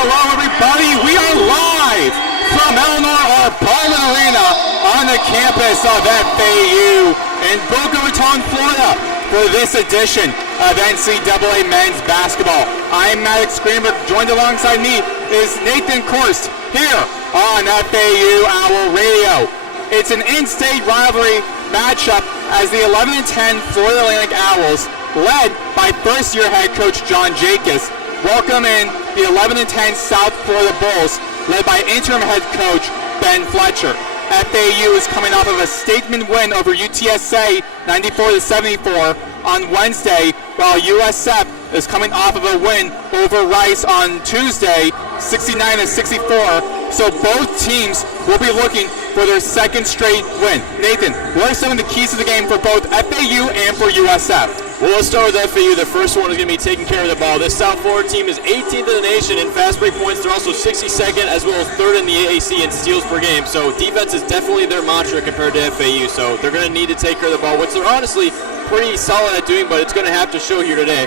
Hello, everybody. We are live from Eleanor or Baldwin Arena on the campus of FAU in Boca Raton, Florida, for this edition of NCAA men's basketball. I'm Maddox. Greenberg. Joined alongside me is Nathan Korst here on FAU Owl Radio. It's an in-state rivalry matchup as the 11-10 Florida Atlantic Owls, led by first-year head coach John Jacobs, welcome in the 11-10 South Florida Bulls, led by interim head coach Ben Fletcher. FAU is coming off of a statement win over UTSA 94-74 on Wednesday, while USF is coming off of a win over Rice on Tuesday 69-64. So both teams will be looking for their second straight win. Nathan, what are some of the keys to the game for both FAU and for USF? Well, let's start with FAU. The first one is going to be taking care of the ball. This South Florida team is 18th in the nation in fast break points. They're also 62nd as well as 3rd in the AAC in steals per game. So defense is definitely their mantra compared to FAU. So they're going to need to take care of the ball, which they're honestly pretty solid at doing, but it's going to have to show here today.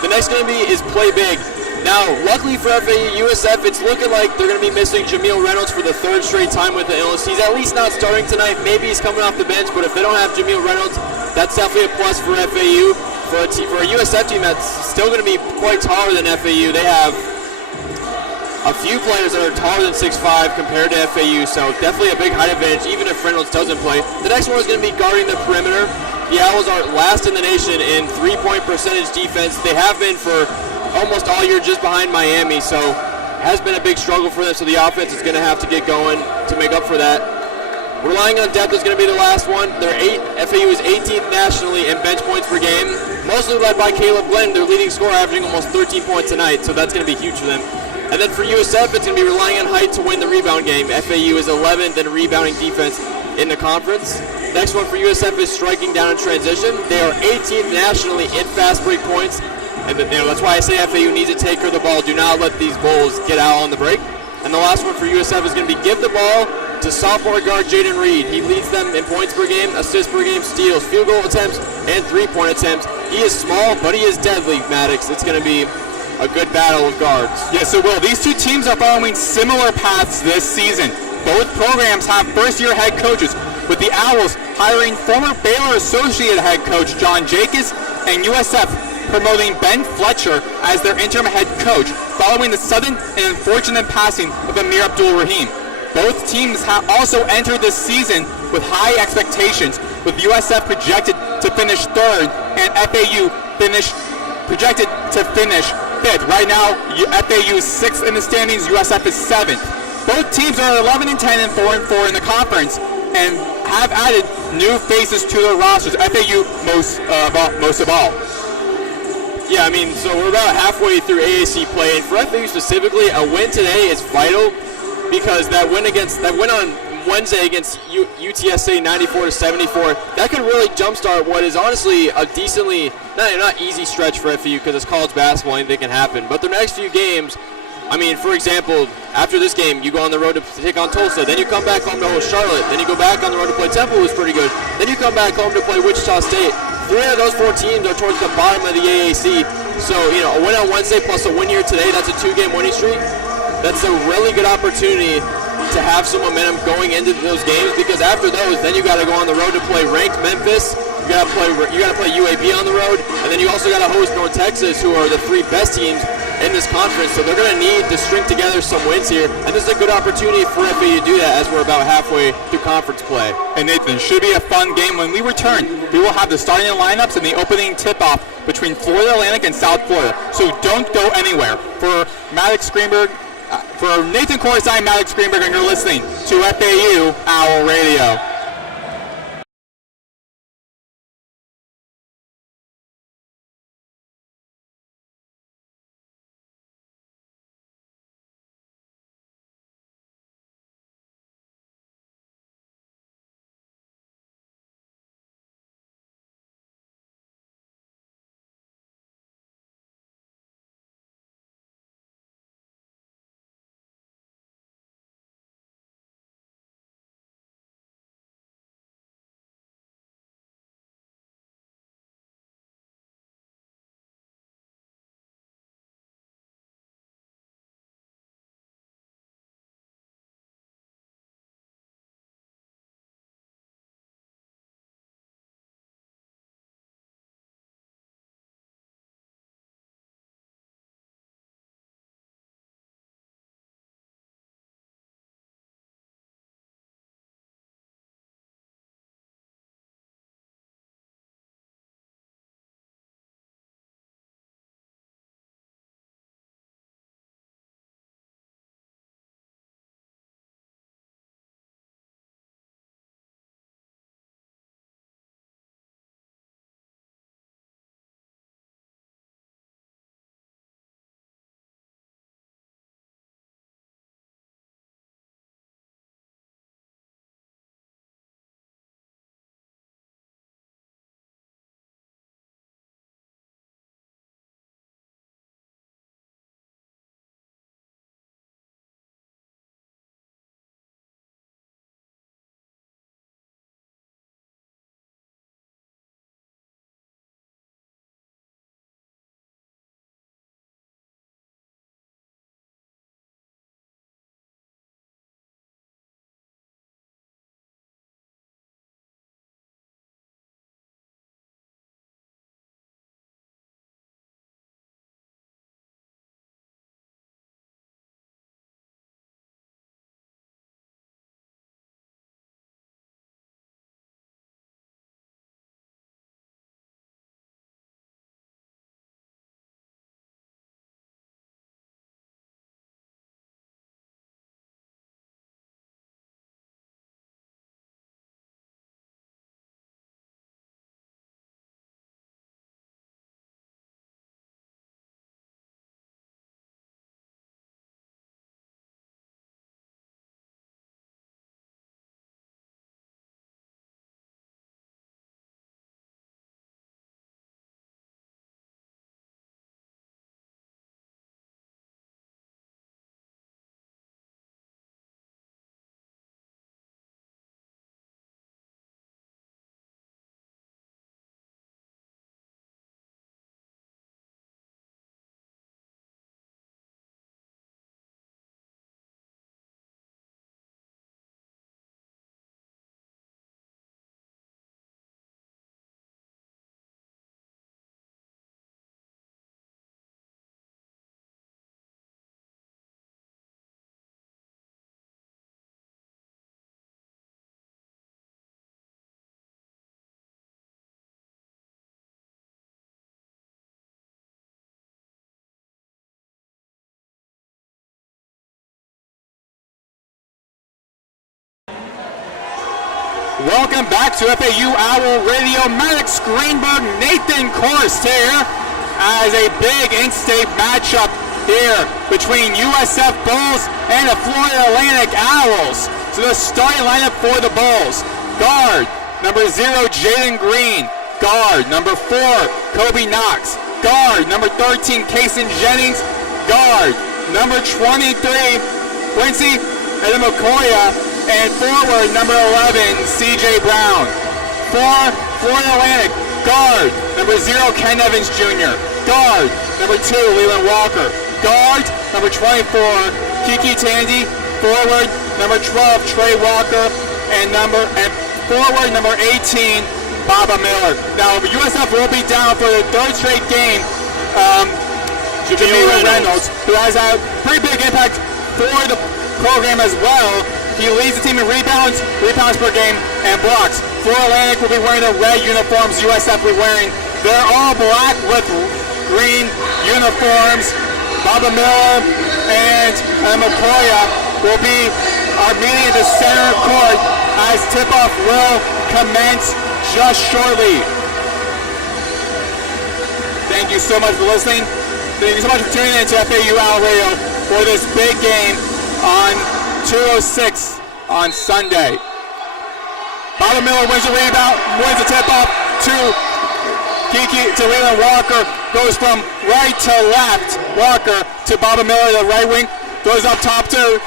The next going to be is play big. Now, luckily for FAU, USF, it's looking like they're going to be missing Jameel Reynolds for the 3rd straight time with the illness. He's at least not starting tonight. Maybe he's coming off the bench, but if they don't have Jameel Reynolds, that's definitely a plus for FAU. For a USF team that's still going to be quite taller than FAU, they have a few players that are taller than 6'5" compared to FAU, so definitely a big height advantage, even if Reynolds doesn't play. The next one is going to be guarding the perimeter. The Owls are last in the nation in three-point percentage defense. They have been for almost all year, just behind Miami, so it has been a big struggle for them, so the offense is going to have to get going to make up for that. Relying on depth is going to be the last one. FAU is 18th nationally in bench points per game, mostly led by Caleb Glenn, their leading scorer, averaging almost 13 points tonight, so that's going to be huge for them. And then for USF, it's going to be relying on height to win the rebound game. FAU is 11th in rebounding defense in the conference. Next one for USF is striking down in transition. They are 18th nationally in fast break points, and that's why I say FAU needs to take care of the ball. Do not let these Bulls get out on the break. And the last one for USF is going to be give the ball to sophomore guard Jaden Reed. He leads them in points per game, assists per game, steals, field goal attempts, and three-point attempts. He is small, but he is deadly, Maddox. It's going to be a good battle of guards. Yes, it will. These two teams are following similar paths this season. Both programs have first-year head coaches, with the Owls hiring former Baylor Associate head coach John Jacobs and USF promoting Ben Fletcher as their interim head coach, following the sudden and unfortunate passing of Amir Abdul-Rahim. Both teams have also entered this season with high expectations, with USF projected to finish 3rd and FAU projected to finish 5th. Right now, FAU is 6th in the standings, USF is 7th. Both teams are 11-10 and 4-4 in the conference and have added new faces to their rosters. FAU most of all. Yeah, I mean, so we're about halfway through AAC play, and for FAU specifically, a win today is vital, because that win on Wednesday against UTSA 94-74, that could really jumpstart what is honestly a decently, not easy stretch for FAU, because it's college basketball, anything can happen. But their next few games, I mean, for example, after this game, you go on the road to take on Tulsa, then you come back home to host Charlotte, then you go back on the road to play Temple, who's pretty good, then you come back home to play Wichita State. 3 of those 4 teams are towards the bottom of the AAC. So, a win on Wednesday plus a win here today, that's a 2-game winning streak. That's a really good opportunity to have some momentum going into those games, because after those, then you got to go on the road to play ranked Memphis. You got to play UAB on the road, and then you also got to host North Texas, who are the 3 best teams in this conference. So they're going to need to string together some wins here, and this is a good opportunity for FAU to do that as we're about halfway through conference play. And Nathan, should be a fun game. When we return, we will have the starting lineups and the opening tip-off between Florida Atlantic and South Florida. So don't go anywhere. For Maddox Greenberg, for Nathan Korst, I'm Maddox Greenberg, and you're listening to FAU Owl Radio. Welcome back to FAU Owl Radio. Maddox, Greenberg, Nathan Korst here as a big in-state matchup here between USF Bulls and the Florida Atlantic Owls. So the starting lineup for the Bulls: guard number 0, Jaden Green; guard number 4, Kobe Knox; guard number 13, Kason Jennings; guard number 23, Quincy Edemakoya; and forward number 11, CJ Brown. For Florida Atlantic, guard number 0, Ken Evans Jr.; guard number 2, Leland Walker; guard number 24, Kiki Tandy; forward number 12, Trey Walker; and forward number 18, Baba Miller. Now USF will be down for the third straight game. Jamila Reynolds, who has a pretty big impact for the program as well. He leads the team in rebounds per game, and blocks. Florida Atlantic will be wearing the red uniforms. USF will be wearing, they're all black with green uniforms. Baba Miller and McCoya will be meeting at the center court as tip-off will commence just shortly. Thank you so much for listening. Thank you so much for tuning in to FAU Owl Radio for this big game on 2:06 on Sunday. Baba Miller wins the rebound, wins the tip-off to Leland Walker. Goes from right to left. Walker to Baba Miller, the right wing. Goes up top to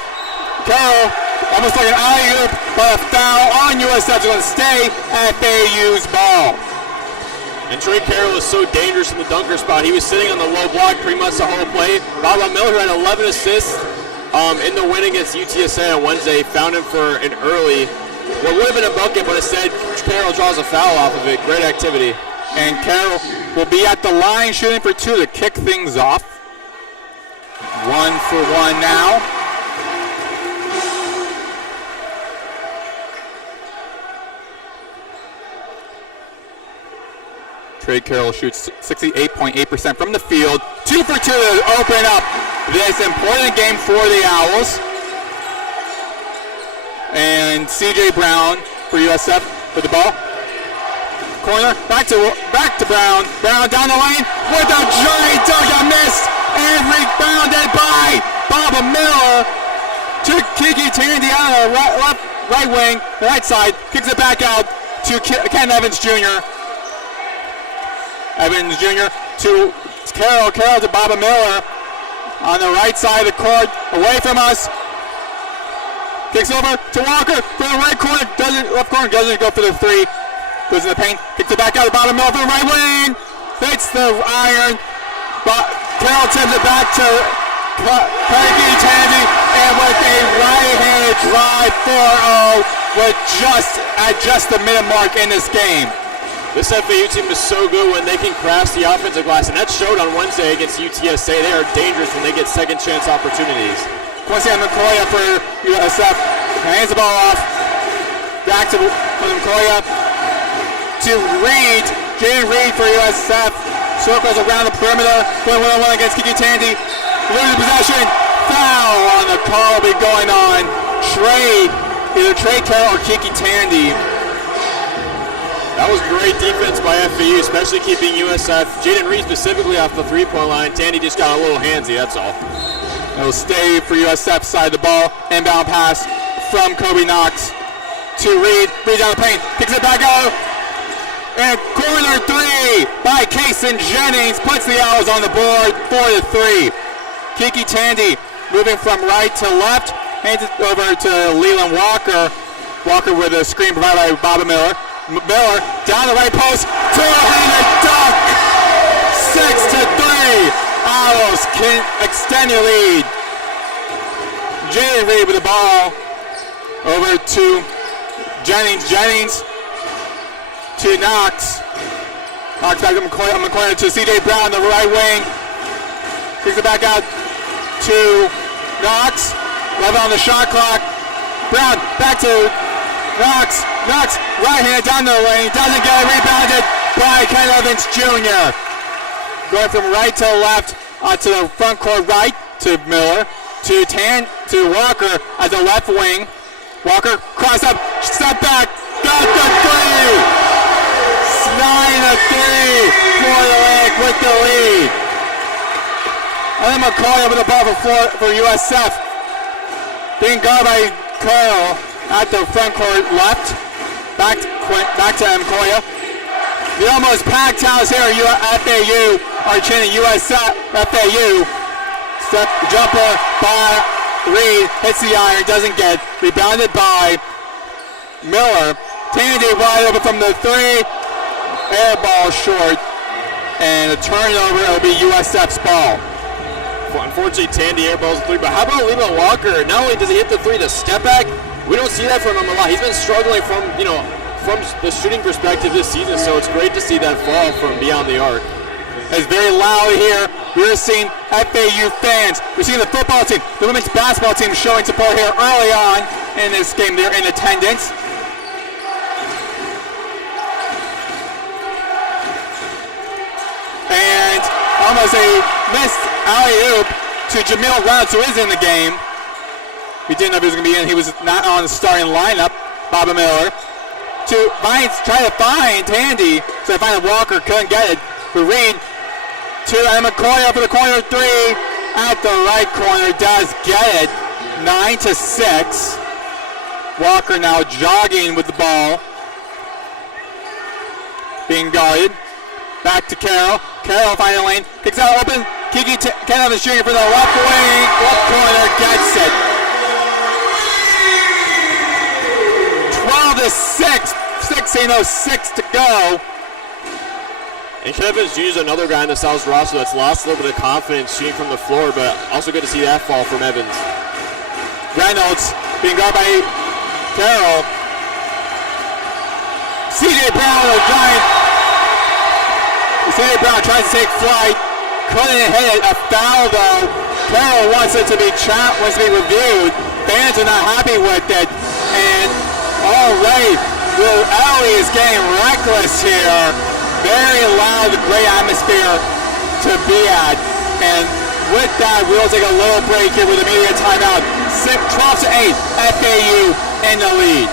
Carroll. Almost like an alley-oop, but a foul on USF. Is going to stay at FAU's ball. And Trey Carroll is so dangerous in the dunker spot. He was sitting on the low block pretty much the whole play. Baba Miller, who had 11 assists in the win against UTSA on Wednesday, found him for an early, what would have been a bucket, but instead Carroll draws a foul off of it. Great activity. And Carroll will be at the line shooting for 2 to kick things off. 1 for 1 now. Trey Carroll shoots 68.8% from the field. 2 for 2 to open up this important game for the Owls. And CJ Brown for USF with the ball. Corner, back to Brown. Brown down the lane with a giant dunk, a miss, and rebounded by Baba Miller to Kiki Tandy on the right wing, the right side, kicks it back out to Ken Evans Jr. Evans Jr. to Carroll to Baba Miller on the right side of the court, away from us. Kicks over to Walker for the right corner, left corner, doesn't go for the 3. Goes in the paint, kicks it back out to Baba Miller for the right wing. Hits the iron. Carroll tips it back to Kiki Tandy, and with a right-handed drive 4-0 with just the minute mark in this game. This FAU team is so good when they can crash the offensive glass, and that showed on Wednesday against UTSA. They are dangerous when they get second chance opportunities. Quincy McCoy for USF hands the ball off. Back to McCoy to Reed. Jaden Reed for USF. Circles around the perimeter. 1-on-1 against Kiki Tandy. Loses possession. Foul on the call will be going on. Either Trey Carroll or Kiki Tandy. That was great defense by FAU, especially keeping USF. Jaden Reed specifically off the three-point line. Tandy just got a little handsy, that's all. It'll stay for USF side of the ball. Inbound pass from Kobe Knox to Reed. Reed down the paint, kicks it back out. And corner 3 by Kason Jennings puts the Owls on the board, 4-3. Kiki Tandy moving from right to left, hands it over to Leland Walker. Walker with a screen provided by Baba Miller. Miller down the right post, two-handed dunk, 6-3. Owls can extend their lead. Jaden Reed with the ball over to Jennings to Knox. Knox back to McCoy to CJ Brown, the right wing. Kicks it back out to Knox. 11 on the shot clock. Brown back to Knox, right hand down the lane, doesn't get it, rebounded by Ken Evans Jr. Going from right to left to the front court right to Miller, to Walker at the left wing. Walker cross up, step back, got the three. 9-3. Florida Atlantic with the lead. And then McCoy over the ball for USF. Being guarded by Carl at the front court left. Back to McCoy. The almost packed house here at FAU are chanting USF, FAU. Step jumper by Reed, hits the iron, doesn't get. Rebounded by Miller. Tandy wide open from the three. Air ball short. And a turnover, it'll be USF's ball. Unfortunately, Tandy airballs the three, but how about Lebo Walker? Not only does he hit the three to step back, we don't see that from him a lot. He's been struggling from the shooting perspective this season, so it's great to see that fall from beyond the arc. It's very loud here. We're seeing FAU fans. We're seeing the football team, the women's basketball team showing support here early on in this game. They're in attendance. And almost a missed alley-oop to Jamil Rounds, who is in the game. We didn't know if he was going to be in. He was not on the starting lineup. Bobby Miller try to find Tandy. So they find Walker, couldn't get it. We read to McCoy for the corner three. At the right corner, does get it. 9-6. Walker now jogging with the ball. Being guarded. Back to Carroll. Carroll finds the lane. Kicks out open. Kiki Kenneth shooting for the left wing. Left corner gets it. 12-6. 16:06 to go. And Kevin Jr. is another guy in the South roster that's lost a little bit of confidence shooting from the floor, but also good to see that fall from Evans. Reynolds being guarded by Carroll. C.J. Brown with a giant. C.J. Brown tries to take flight. Couldn't hit it. A foul though. Carroll wants it to be reviewed. Fans are not happy with it. And already, Will Ellie is getting reckless here. Very loud, great atmosphere to be at. And with that, we'll take a little break here with a media timeout. 12-8, FAU in the lead.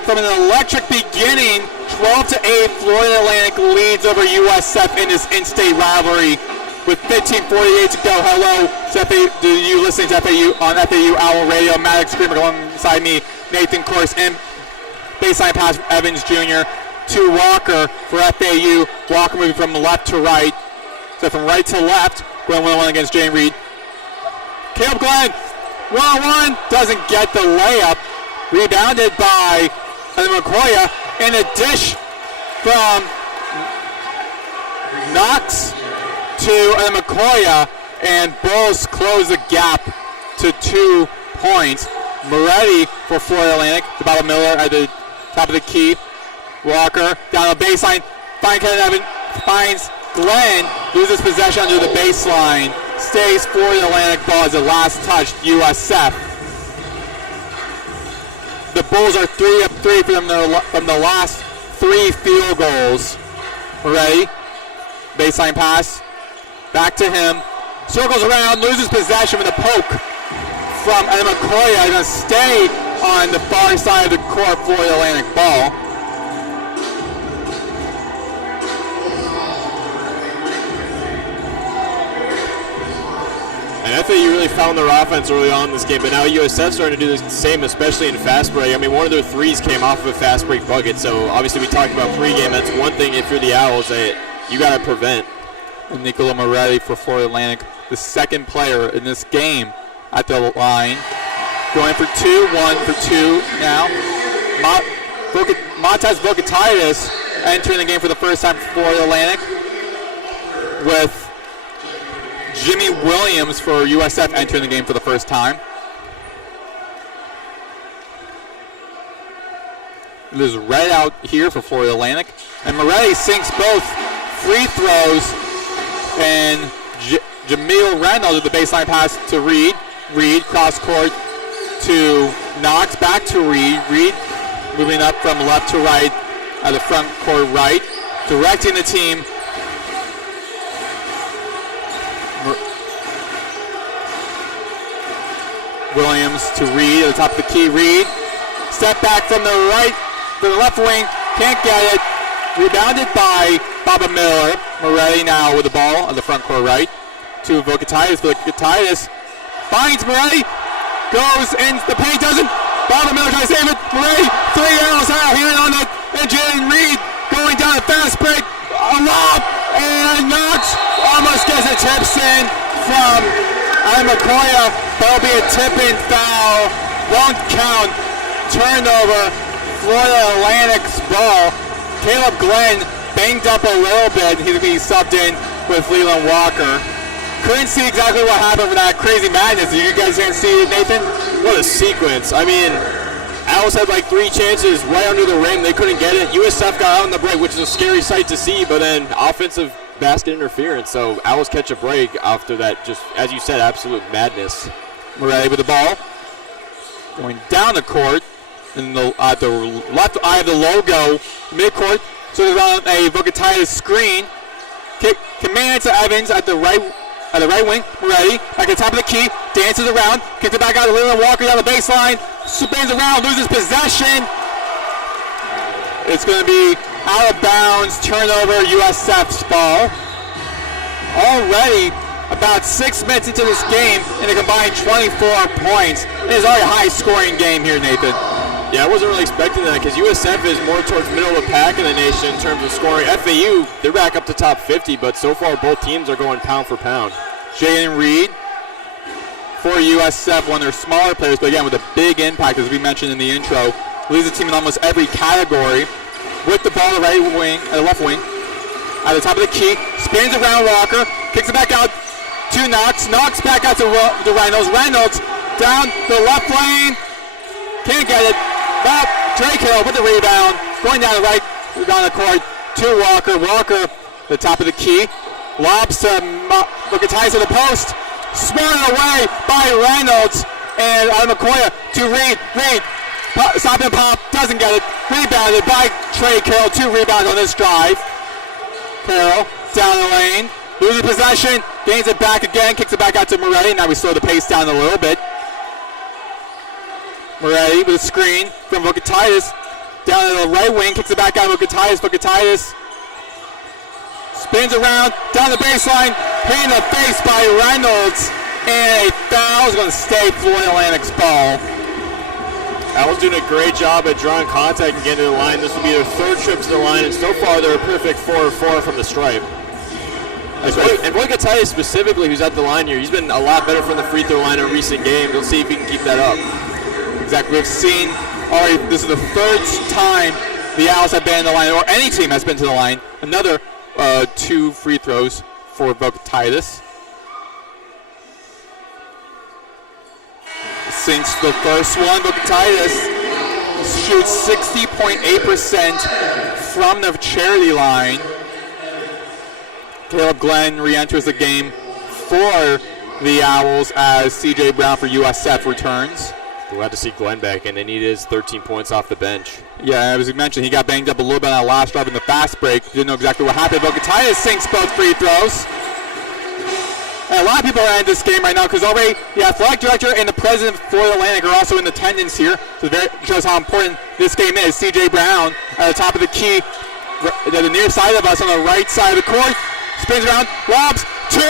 off from an electric beginning. 12-8, Florida Atlantic leads over USF in this in-state rivalry with 15:48 to go. Hello to FAU, to you listening to FAU on FAU Owl Radio. Maddox, Greenberg alongside me, Nathan Korst, and baseline pass Evans Jr. to Walker for FAU. Walker moving from left to right. So from right to left, going 1-on-1 against Jane Reed. Caleb Glenn, 1-on-1, doesn't get the layup. Rebounded by McCoy, and a dish from Knox to McCoy, and Bulls close the gap to 2 points. Moretti for Florida Atlantic, to Bob Miller at the top of the key. Walker down the baseline, finds Glenn, loses possession under the baseline, stays Florida Atlantic ball as the last touch, USF. The Bulls are 3 of 3 from the last 3 field goals. Moretti, baseline pass, back to him, circles around, loses possession with a poke from McCoy. Going to stay on the far side of the court, Florida Atlantic ball. And FAU really found their offense early on in this game, but now USF starting to do the same, especially in fast break. I mean, one of their threes came off of a fast break bucket, so obviously we talked about pregame. That's one thing if you're the Owls that you got to prevent. Nicola Moretti for Florida Atlantic, the second player in this game at the line. Going for 2, 1 for 2 now. Montez Vocatitis entering the game for the first time for Florida Atlantic, with Jimmy Williams for USF entering the game for the first time. It is red out here for Florida Atlantic. And Moretti sinks both free throws. And Jameel Reynolds with the baseline pass to Reed. Reed cross court to Knox, back to Reed. Reed moving up from left to right at the front court right. Directing the team. Williams to Reed at the top of the key. Reed, step back from the right, to the left wing, can't get it. Rebounded by Baba Miller. Moretti now with the ball on the front court right to Vocatitis. Vocatitis finds Moretti, goes in the paint, doesn't. Baba Miller tries to save it. Moretti, 3 arrows out here on it. And Jaden Reed going down a fast break. A lob, and Knox almost gets a tips in from McCoy. There'll be a tip-in foul. Won't count. Turnover. Florida Atlantic's ball. Caleb Glenn banged up a little bit. He's going to be subbed in with Leland Walker. Couldn't see exactly what happened for that crazy madness. Did you guys see it, Nathan? What a sequence. I mean, Owls had like 3 chances right under the rim. They couldn't get it. USF got out on the break, which is a scary sight to see, but then offensive basket interference. So Owls catch a break after that, just, as you said, absolute madness. Moretti with the ball. Going down the court. And the left eye of the logo, midcourt. So there's on a Vocatitis screen. Kick command to Evans at the right wing. Moretti back at the top of the key, dances around, kicks it back out to Leland Walker down the baseline, spins around, loses possession. It's going to be out of bounds, turnover, USF's ball. Already about 6 minutes into this game, and a combined 24 points. It is already a high-scoring game here, Nathan. Yeah, I wasn't really expecting that because USF is more towards middle of the pack in the nation in terms of scoring. FAU, they're back up to top 50, but so far both teams are going pound for pound. Jaden Reed for USF, one of their smaller players, but again with a big impact, as we mentioned in the intro. Leads the team in almost every category. With the ball, the left wing, at the top of the key, spins around Walker, kicks it back out to Knox. Knox back out to Reynolds. Reynolds down the left lane, can't get it. But Drake Hill with the rebound, going down the right, down the court to Walker. Walker, the top of the key, lobs to Vocatitis to the post, spun away by Reynolds, and McCoy to Reed. Reed, stop and pop, doesn't get it. Rebounded by Trey Carroll. 2 rebounds on this drive. Carroll down the lane, loses possession, gains it back again, kicks it back out to Moretti. Now we slow the pace down a little bit. Moretti with a screen from Vocatitis. Down to the right wing, kicks it back out to Vukatitis. Vukatitis spins around, down the baseline, hit in the face by Reynolds, and a foul is going to stay Florida Atlantic's ball. Owls doing a great job at drawing contact and getting to the line. This will be their third trip to the line, and so far they're a perfect 4-4 from the stripe. And Vukatitis specifically, who's at the line here, he's been a lot better from the free throw line in recent games. We'll see if he can keep that up. Exactly. We've seen already, this is the third time the Owls have been in the line, or any team has been to the line. Another 2 free throws for Vukatitis. Sinks the first one, Vukatitis shoots 60.8% from the charity line. Caleb Glenn re-enters the game for the Owls as C.J. Brown for USF returns. Glad to see Glenn back, and they need his 13 points off the bench. Yeah, as we mentioned, he got banged up a little bit on that last drive in the fast break. Didn't know exactly what happened. Vukatitis sinks both free throws. And a lot of people are in this game right now because already the athletic director and the president of Florida Atlantic are also in attendance here. So it shows how important this game is. C.J. Brown at the top of the key, the near side of us on the right side of the court. Spins around, lobs, 2.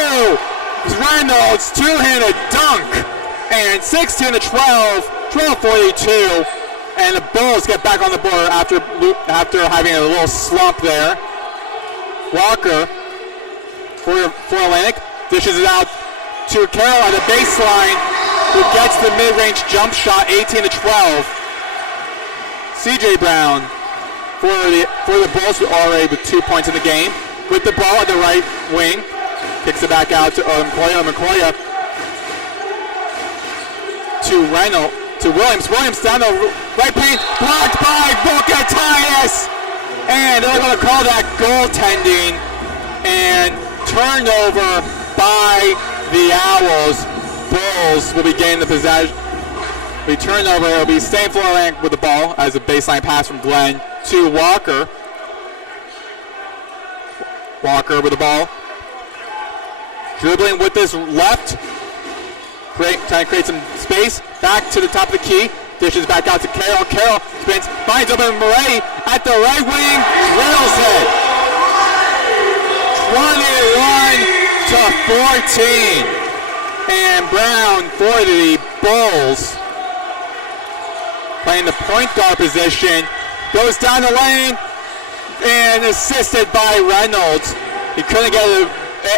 Reynolds, two-handed dunk. And 16-12, 12-42. And the Bulls get back on the board after having a little slump there. Walker for Atlantic dishes it out to Carroll at the baseline, who gets the mid-range jump shot, 18-12. C.J. Brown for the Bulls, who are already with 2 points in the game. With the ball at the right wing, kicks it back out to McCoya to Reynolds, to Williams. Williams down the right paint, blocked by Vukatitis. And they're going to call that goaltending and turnover by the Owls. Bulls will be gaining the possession. The turnover will be staying Florida with the ball as a baseline pass from Glenn to Walker. Walker with the ball. Dribbling with his left. Trying to create some space. Back to the top of the key. Dishes back out to Carroll. Carroll spins. Finds open Moretti at the right wing. Drills it. 21-14. And Brown for the Bulls. Playing the point guard position. Goes down the lane. And assisted by Reynolds. He couldn't get it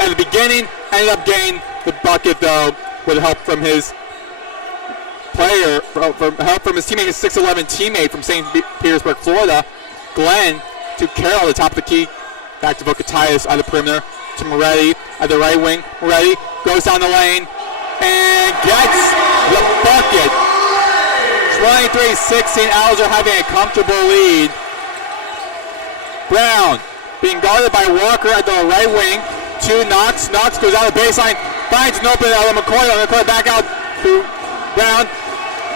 at the beginning. Ended up getting the bucket though, with help from his player, help from his teammate, his 6'11" teammate from St. Petersburg, Florida. Glenn to Carroll at the top of the key. Back to Vukatitis on the perimeter to Moretti at the right wing. Moretti goes down the lane and gets the bucket. 23-16. Owls are having a comfortable lead. Brown being guarded by Walker at the right wing to Knox. Knox goes out of the baseline, finds an open out of McCoy. McCoy back out to Brown.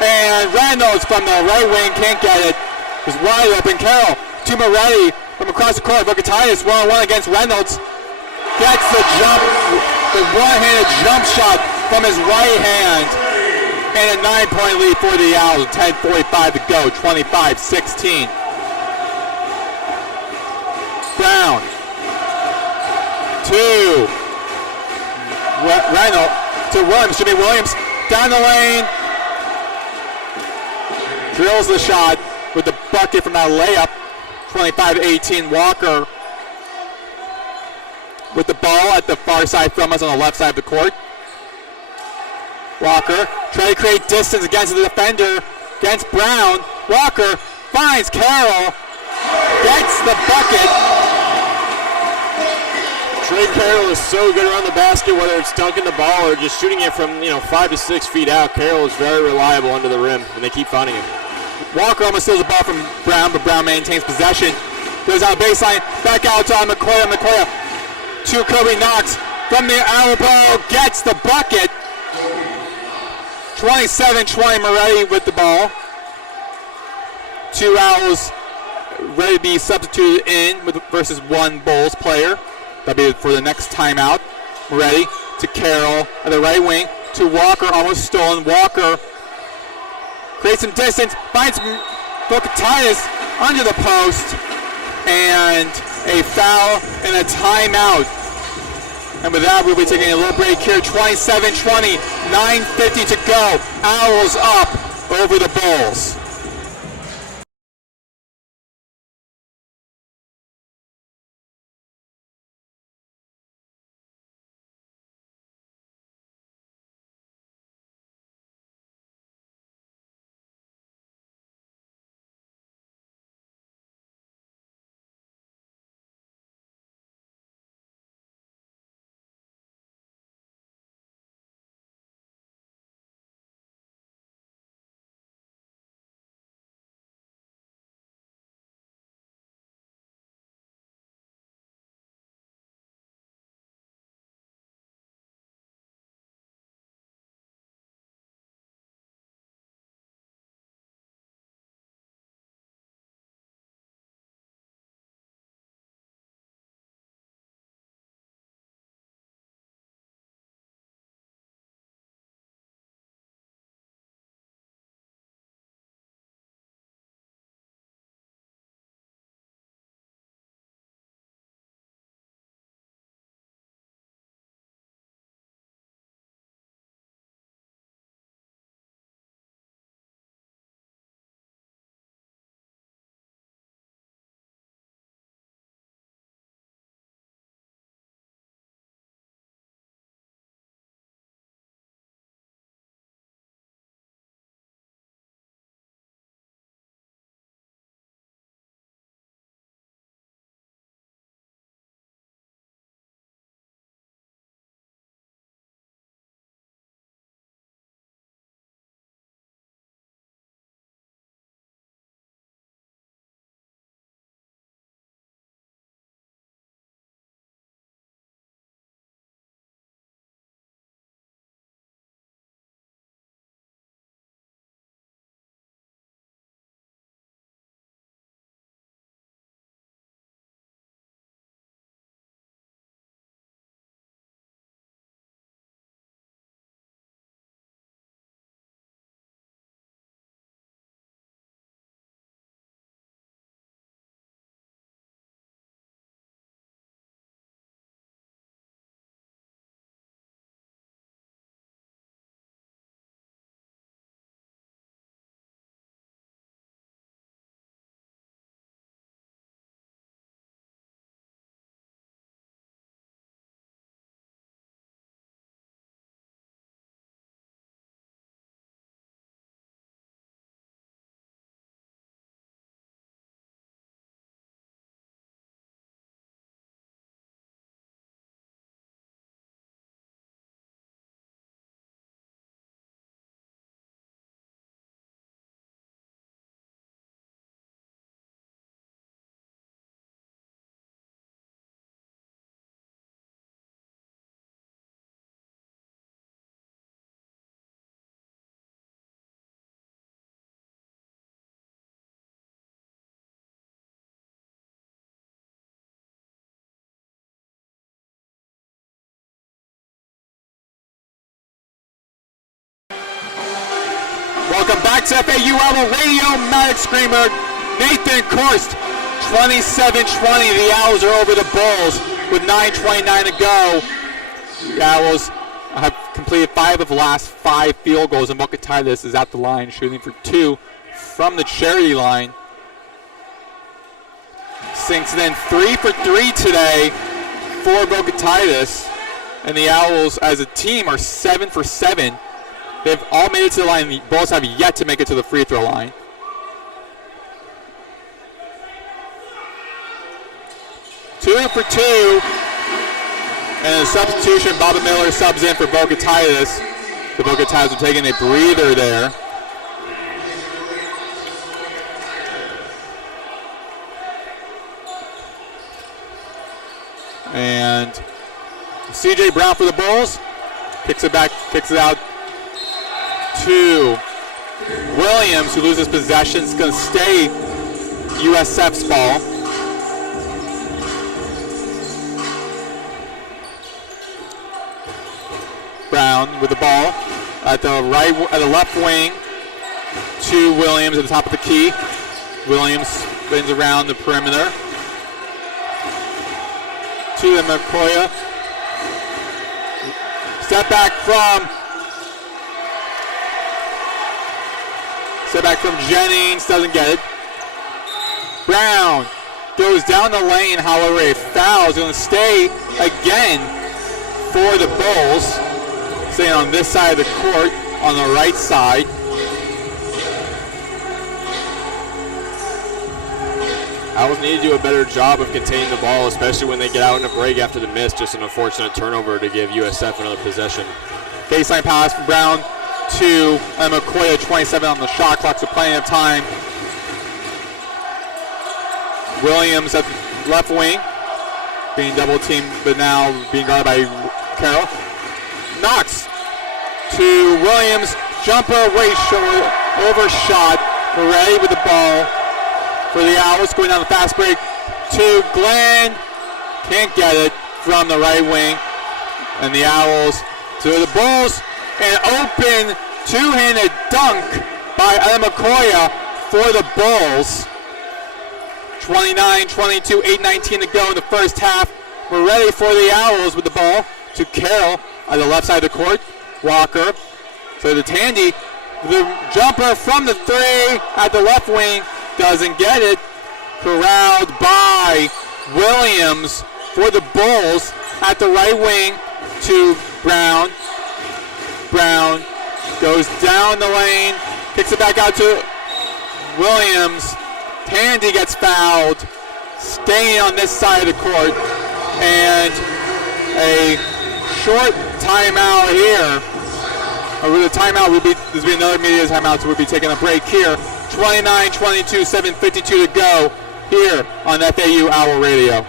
And Reynolds from the right wing can't get it. It's wide open. Carroll to Moretti from across the court. Vukatitis one-on-one against Reynolds. Gets the jump, the one-handed jump shot from his right hand. And a 9-point lead for the Owls. 10:45 to go. 25-16. Brown to Reynolds to Williams. Jimmy Williams down the lane. Drills the shot with the bucket from that layup. 25-18. Walker with the ball at the far side from us on the left side of the court. Walker trying to create distance against the defender, against Brown. Walker finds Carroll, gets the bucket. Trey Carroll is so good around the basket, whether it's dunking the ball or just shooting it from 5 to 6 feet out. Carroll is very reliable under the rim, and they keep finding him. Walker almost steals the ball from Brown, but Brown maintains possession. Goes out baseline, back out to McCoy. McCoy to Kobe Knox from the elbow, gets the bucket. 27-20, Moretti with the ball. 2 Owls ready to be substituted in versus 1 Bulls player. That'll be for the next timeout. Moretti to Carroll at the right wing to Walker, almost stolen. Walker creates some distance, finds Vukatitis, under the post, and a foul and a timeout. And with that, we'll be taking a little break here. 27-20, 9:50 to go. Owls up over the Bulls. Welcome back to FAU Owl Radio. Maddox, Greenberg, Nathan Korst. 27-20. The Owls are over the Bulls with 9:29 to go. The Owls have completed 5 of the last 5 field goals, and Commentators is at the line shooting for 2 from the charity line. Sinks in 3 for 3 today for Commentators, and the Owls as a team are 7 for 7. They've all made it to the line. The Bulls have yet to make it to the free throw line. Two for 2. And a substitution, Bobby Miller subs in for Commentators. The Commentators are taking a breather there. And CJ Brown for the Bulls. Kicks it back, kicks it out to Williams, who loses possession. It's going to stay USF's ball. Brown with the ball at the left wing to Williams at the top of the key. Williams Spins around the perimeter. To the McCoy. Step back from Jennings, doesn't get it. Brown goes down the lane, however, a foul is going to stay again for the Bulls. Staying on this side of the court, on the right side. Owls need to do a better job of containing the ball, especially when they get out in a break after the miss. Just an unfortunate turnover to give USF another possession. Baseline pass from Brown to McCoy, 27 on the shot clock, so plenty of time. Williams at left wing, being double teamed, but now being guarded by Carroll. Knox to Williams, jumper, way short, overshot. Ready with the ball for the Owls, going down the fast break to Glenn. Can't get it from the right wing. And the Owls to the Bulls. An open two-handed dunk by McCoy for the Bulls. 29-22, 8:19 to go in the first half. We're ready for the Owls with the ball to Carroll on the left side of the court. Walker. So the Tandy, the jumper from the three at the left wing, doesn't get it. Corralled by Williams for the Bulls at the right wing to Brown. Brown goes down the lane, kicks it back out to Williams. Tandy gets fouled, staying on this side of the court, and a short timeout here. Or the timeout would be, this would be another media timeout, so we'll be taking a break here. 29-22, 7:52 to go here on FAU Owl Radio.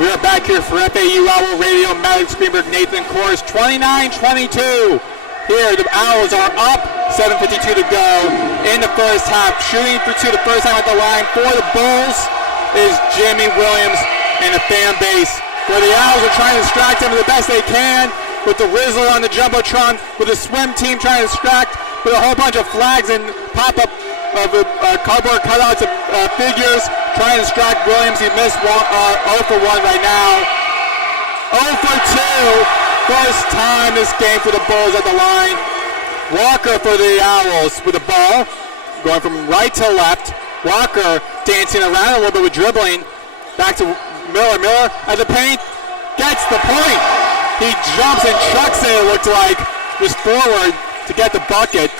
We are back here for FAU Owl Radio. Maddox, Greenberg, Nathan, Korst, 29-22. Here, the Owls are up, 7:52 to go in the first half. Shooting for two the first time at the line for the Bulls is Jimmy Williams and the fan base. Where the Owls are trying to distract him the best they can with the Rizzler on the Jumbotron, with the swim team trying to distract with a whole bunch of flags and pop-up of cardboard cutouts of figures, trying to distract Williams. He missed 0 for 1 right now. 0 for 2. First time this game for the Bulls at the line. Walker for the Owls with the ball, going from right to left. Walker dancing around a little bit with dribbling. Back to Miller. Miller at the paint, gets the point. He jumps and chucks it looked like, just forward to get the bucket.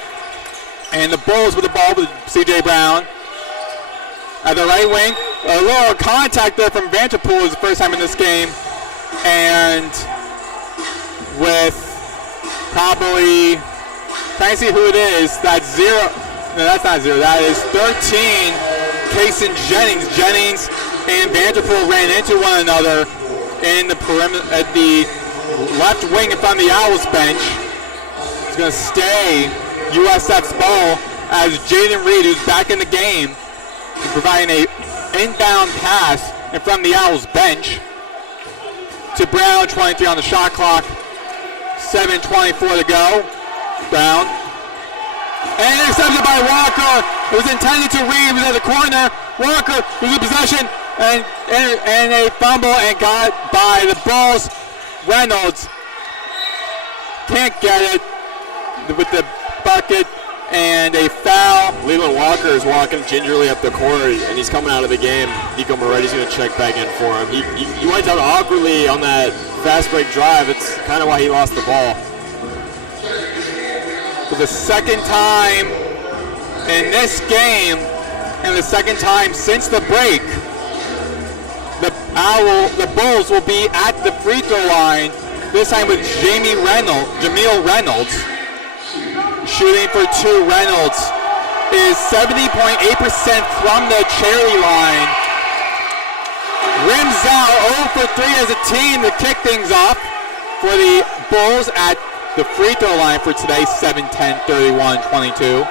And the Bulls with the ball with C.J. Brown. At the right wing, a little contact there from Vanderpool is the first time in this game. And with probably, trying to see who it is, that's 0. No, that's not 0. That is 13, Kaysen Jennings. Jennings and Vanderpool ran into one another in the perimeter at the left wing in front of the Owls bench. It's going to stay USF's ball as Jaden Reed, who's back in the game, is providing a inbound pass in front of the Owls bench to Brown. 23 on the shot clock. 7:24 to go. Brown. And intercepted by Walker. It was intended to Reed. It was at the corner. Walker loses possession and a fumble and got by the Bulls. Reynolds can't get it with the bucket and a foul. Leland Walker is walking gingerly up the court, and he's coming out of the game. Nico Moretti's going to check back in for him. He went out awkwardly on that fast break drive. It's kind of why he lost the ball. For the second time in this game, and the second time since the break, the Bulls will be at the free throw line, this time with Jameel Reynolds. Shooting for two. Reynolds is 70.8% from the charity line. Rims out 0 for 3 as a team to kick things off for the Bulls at the free throw line for today, 7-10, 31-22.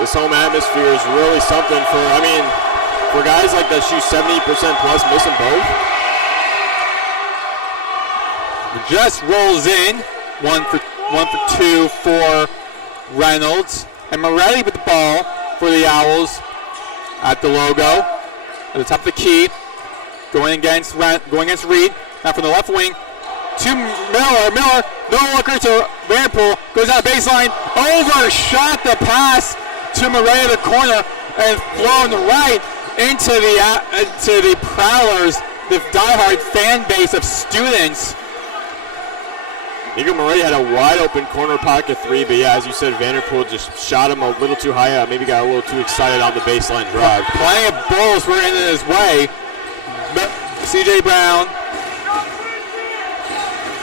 This home atmosphere is really something for guys like that shoot 70% plus, missing both. Just rolls in, 1 for 2 for Reynolds. And Moretti with the ball for the Owls at the logo. At the top of the key. Going against Reed. Now from the left wing to Miller. Miller, no looker to Vanderpool. Goes out baseline. Overshot the pass to Moretti at the corner and flown right into the Prowlers, the diehard fan base of students. Nico Moretti had a wide open corner pocket three, but yeah, as you said, Vanderpool just shot him a little too high up, maybe got a little too excited on the baseline drive. Plenty of Bulls were in his way. C.J. Brown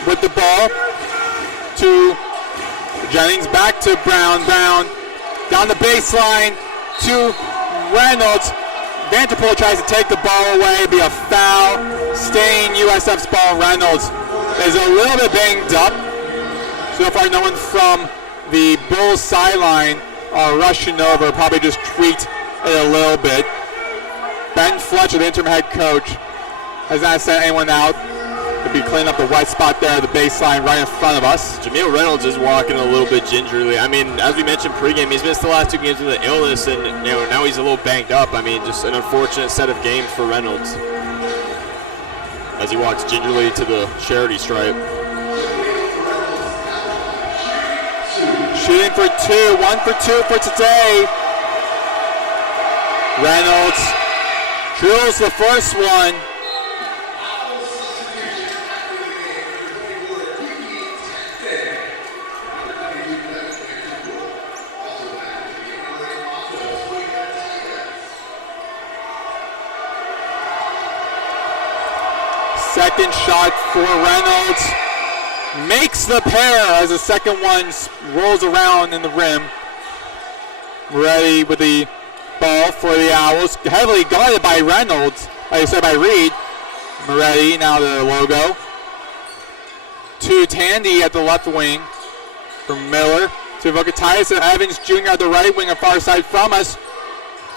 with the ball to Jennings, back to Brown. Brown down the baseline to Reynolds. Vanderpool tries to take the ball away, be a foul. Staying USF's ball. Reynolds is a little bit banged up. So far, no one from the Bulls sideline are rushing over, probably just tweaked it a little bit. Ben Fletcher, the interim head coach, has not sent anyone out. He'll be cleaning up the white spot there, the baseline right in front of us. Jameel Reynolds is walking a little bit gingerly. I mean, as we mentioned pregame, he's missed the last 2 games with an illness, and now he's a little banged up. I mean, just an unfortunate set of games for Reynolds as he walks gingerly to the charity stripe. Shooting for 2, 1 for 2 for today. Reynolds drills the first one. Second shot for Reynolds. Makes the pair as the second one rolls around in the rim. Ready with the ball for the Owls. Heavily guarded by Reynolds. Like I said, by Reed. Moretti, now the logo. To Tandy at the left wing. From Miller to Vocatitis and Evans Jr. at the right wing on far side from us.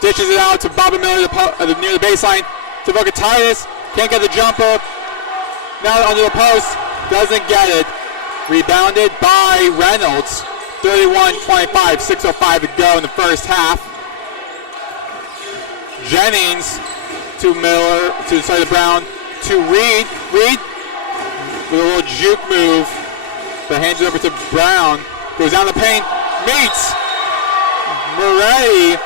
Dishes it out to Bobby Miller near the baseline. To Vocatitis. Can't get the jumper. Now under the post. Doesn't get it. Rebounded by Reynolds. 31-25, 6:05 to go in the first half. Jennings to Miller, to Brown, to Reed. Reed with a little juke move. But hands it over to Brown. Goes down the paint. Meets Moretti.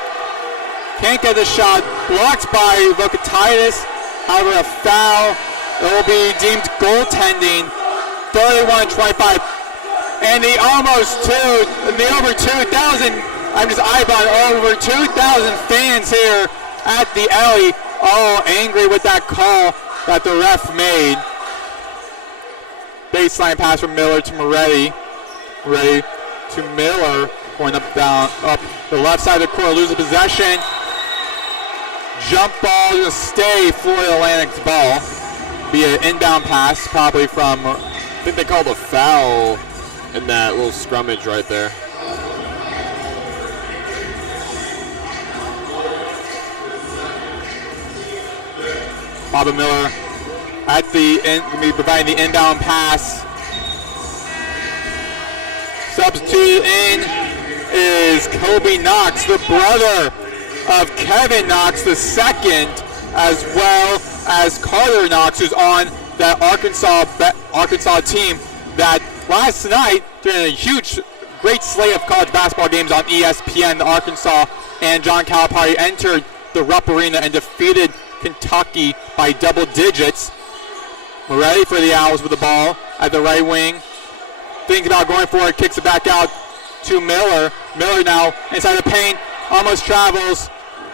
Can't get the shot. Blocked by Vocatitis. However, a foul. It will be deemed goaltending. 31-25. And the over 2,000, I'm just eyeballing over 2,000 fans here at the alley, all angry with that call that the ref made. Baseline pass from Miller to Moretti. Moretti to Miller, going up the left side of the court, loses possession. Jump ball, going to stay Florida Atlantic's ball. Be an inbound pass, probably from, I think they called a foul in that little scrummage right there. Bobby Miller at the end, providing the inbound pass. Substituted in is Kobe Knox, the brother of Kevin Knox, the second, as well as Carter Knox, who's on that Arkansas team that last night, during a great slate of college basketball games on ESPN, Arkansas and John Calipari entered the Rupp Arena and defeated Kentucky by double digits. Moretti for the Owls with the ball at the right wing. Thinking about going for it, kicks it back out to Miller. Miller now inside the paint, almost travels,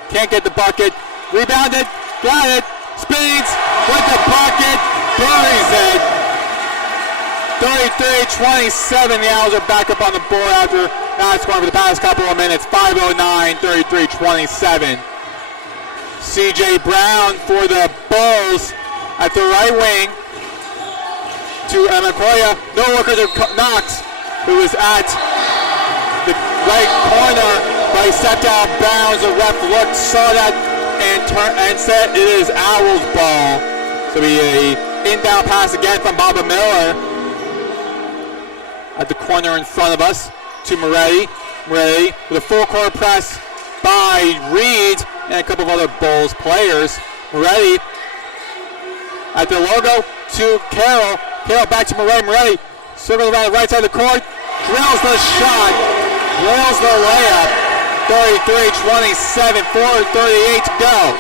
can't get the bucket. Rebounded, got it, speeds with the bucket, buries it. 33-27, the Owls are back up on the board after not scoring for the past couple of minutes. 5:09, 33-27. C.J. Brown for the Bulls at the right wing to McCoya. No lookers of Knox, who is at the right corner, but he stepped out of bounds. The ref looked, saw that, and said it is Owls' ball. So be a inbound pass again from Bobby Miller at the corner in front of us to Moretti. Moretti with a full court press by Reed and a couple of other Bulls players. Moretti at the logo to Carroll. Carroll back to Moretti. Moretti circles around the right side of the court. Drills the shot. Drills the layup. 33-27, 4:38 to go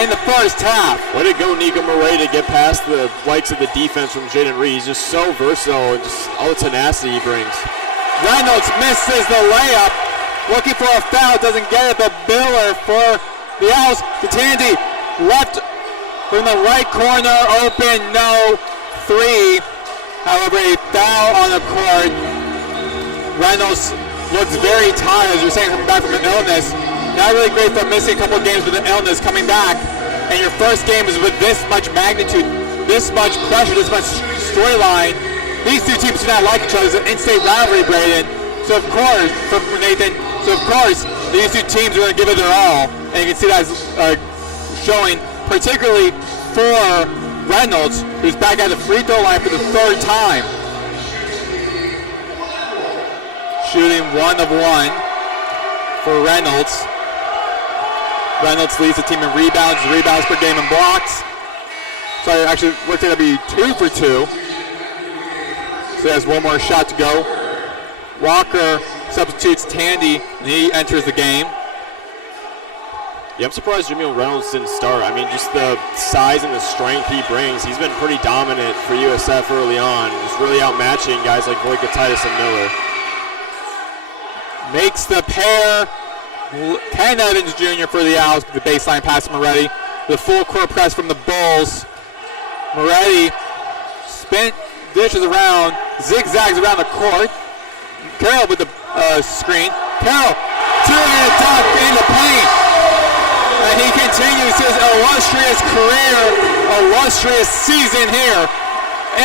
in the first half. Way to go, Nico Moretti, to get past the likes of the defense from Jaden Reed. He's just so versatile and just all the tenacity he brings. Reynolds misses the layup. Looking for a foul, doesn't get it, but Miller for the Owls. To Tandy, left from the right corner, open, no, three. However, a foul on the court. Reynolds looks very tired, as you're saying, coming back from an illness. Not really great for missing a couple of games with an illness, coming back. And your first game is with this much magnitude, this much pressure, this much storyline. These two teams do not like each other. It's an in-state rivalry, Braden. So of course, for Nathan, these two teams are going to give it their all. And you can see that showing, particularly for Reynolds, who's back at the free throw line for the third time. Shooting 1 of 1 for Reynolds. Reynolds leads the team in rebounds per game and blocks. So it actually looks like it'll be 2 for 2. So he has one more shot to go. Walker substitutes Tandy, and he enters the game. Yeah, I'm surprised Jameel Reynolds didn't start. I mean, just the size and the strength he brings. He's been pretty dominant for USF early on, just really outmatching guys like Titus and Miller. Makes the pair. Ken Evans Jr. for the Owls, the baseline pass to Moretti. The full court press from the Bulls. Moretti dishes around, zigzags around the court. Carroll with the screen. Carroll, two-handed dunk in the paint. And he continues his illustrious career, illustrious season here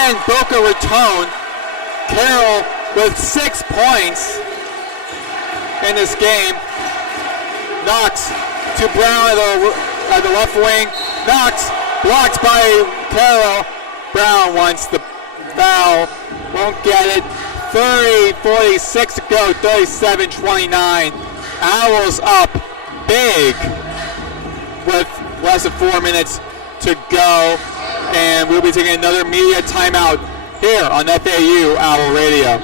in Boca Raton. Carroll with 6 points in this game. Knox to Brown at the left wing. Knox blocked by Carroll. Brown wants the foul. Won't get it. 30-46 to go. 37-29. Owls up big with less than 4 minutes to go. And we'll be taking another media timeout here on FAU Owl Radio.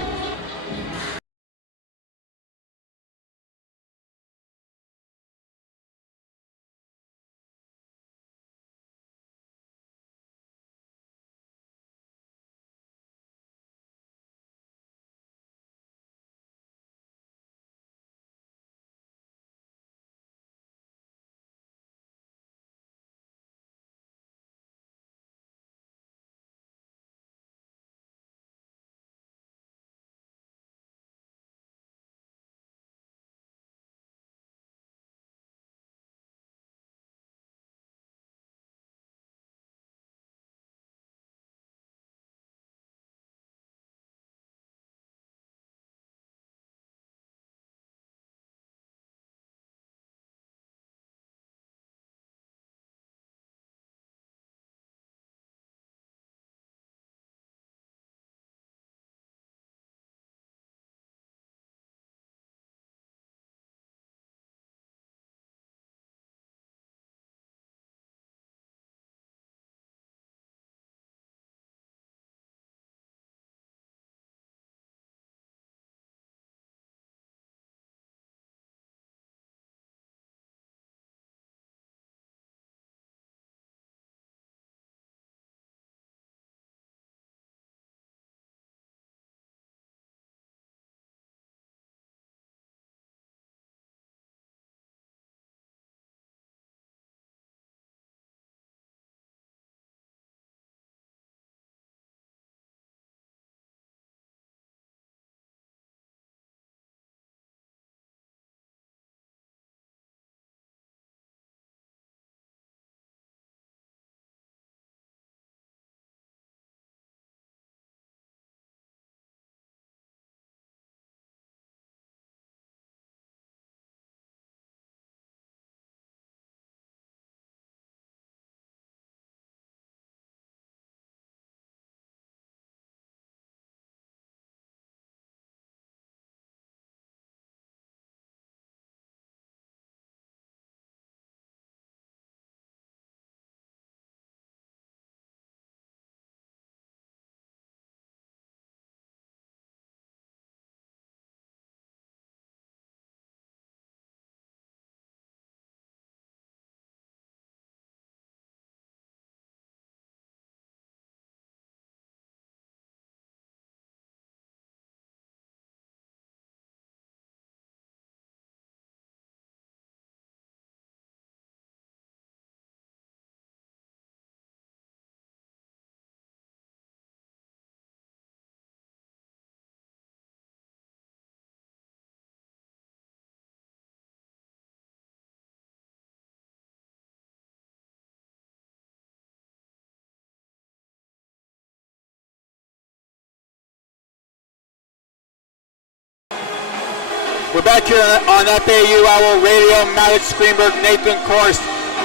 We're back here on FAU Owl Radio. Maddox, Greenberg, Nathan, Korst.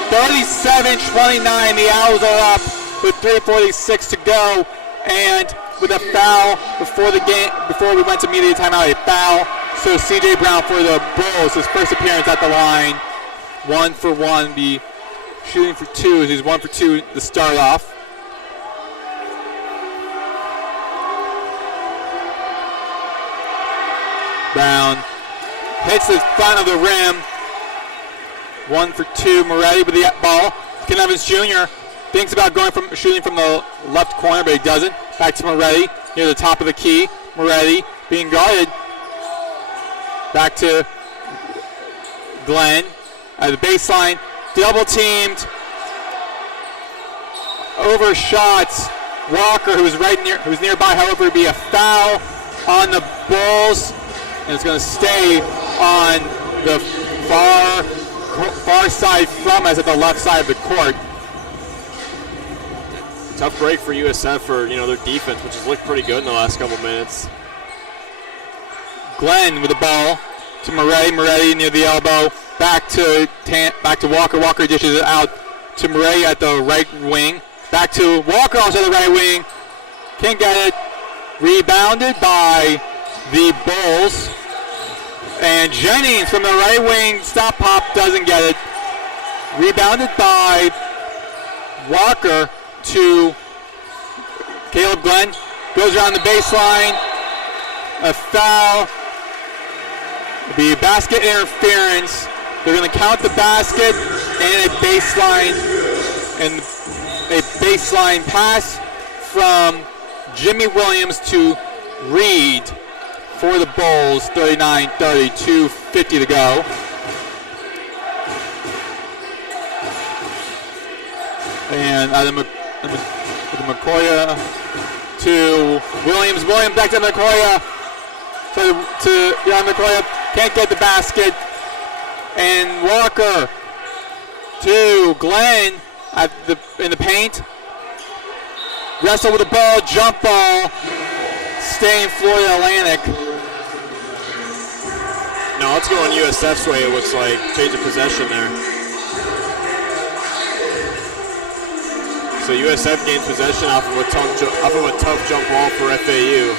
37-29. The Owls are up with 3:46 to go, and with a foul before the game, before we went to media timeout, a foul. So C.J. Brown for the Bulls, his first appearance at the line. 1 for 1. Be shooting for 2. He's 1 for 2 to start off. Brown hits the front of the rim. 1 for 2. Moretti with the ball. Ken Evans Jr. thinks about going from shooting from the left corner, but he doesn't. Back to Moretti near the top of the key. Moretti being guarded. Back to Glenn at the baseline. Double teamed. Overshot Walker, who was nearby. However, it'd be a foul on the Bulls. And it's going to stay on the far far side from us at the left side of the court. Tough break for USF for their defense, which has looked pretty good in the last couple minutes. Glenn with the ball to Moretti. Moretti near the elbow. Back to Walker. Walker dishes it out to Moretti at the right wing. Back to Walker, also the right wing. Can't get it. Rebounded by the Bulls. And Jennings from the right wing, stop pop, doesn't get it. Rebounded by Walker to Caleb Glenn. Goes around the baseline. A foul. It'll be basket interference. They're going to count the basket and a baseline pass from Jimmy Williams to Reed for the Bulls. 39-32, 50 to go. And McCoy to Williams. Williams back to McCoy. To McCoy. Can't get the basket. And Walker to Glenn in the paint. Wrestle with the ball, jump ball. Staying Florida Atlantic. No, let's go on USF's way, it looks like. Change of possession there. So USF gains possession off of a tough jump ball for FAU.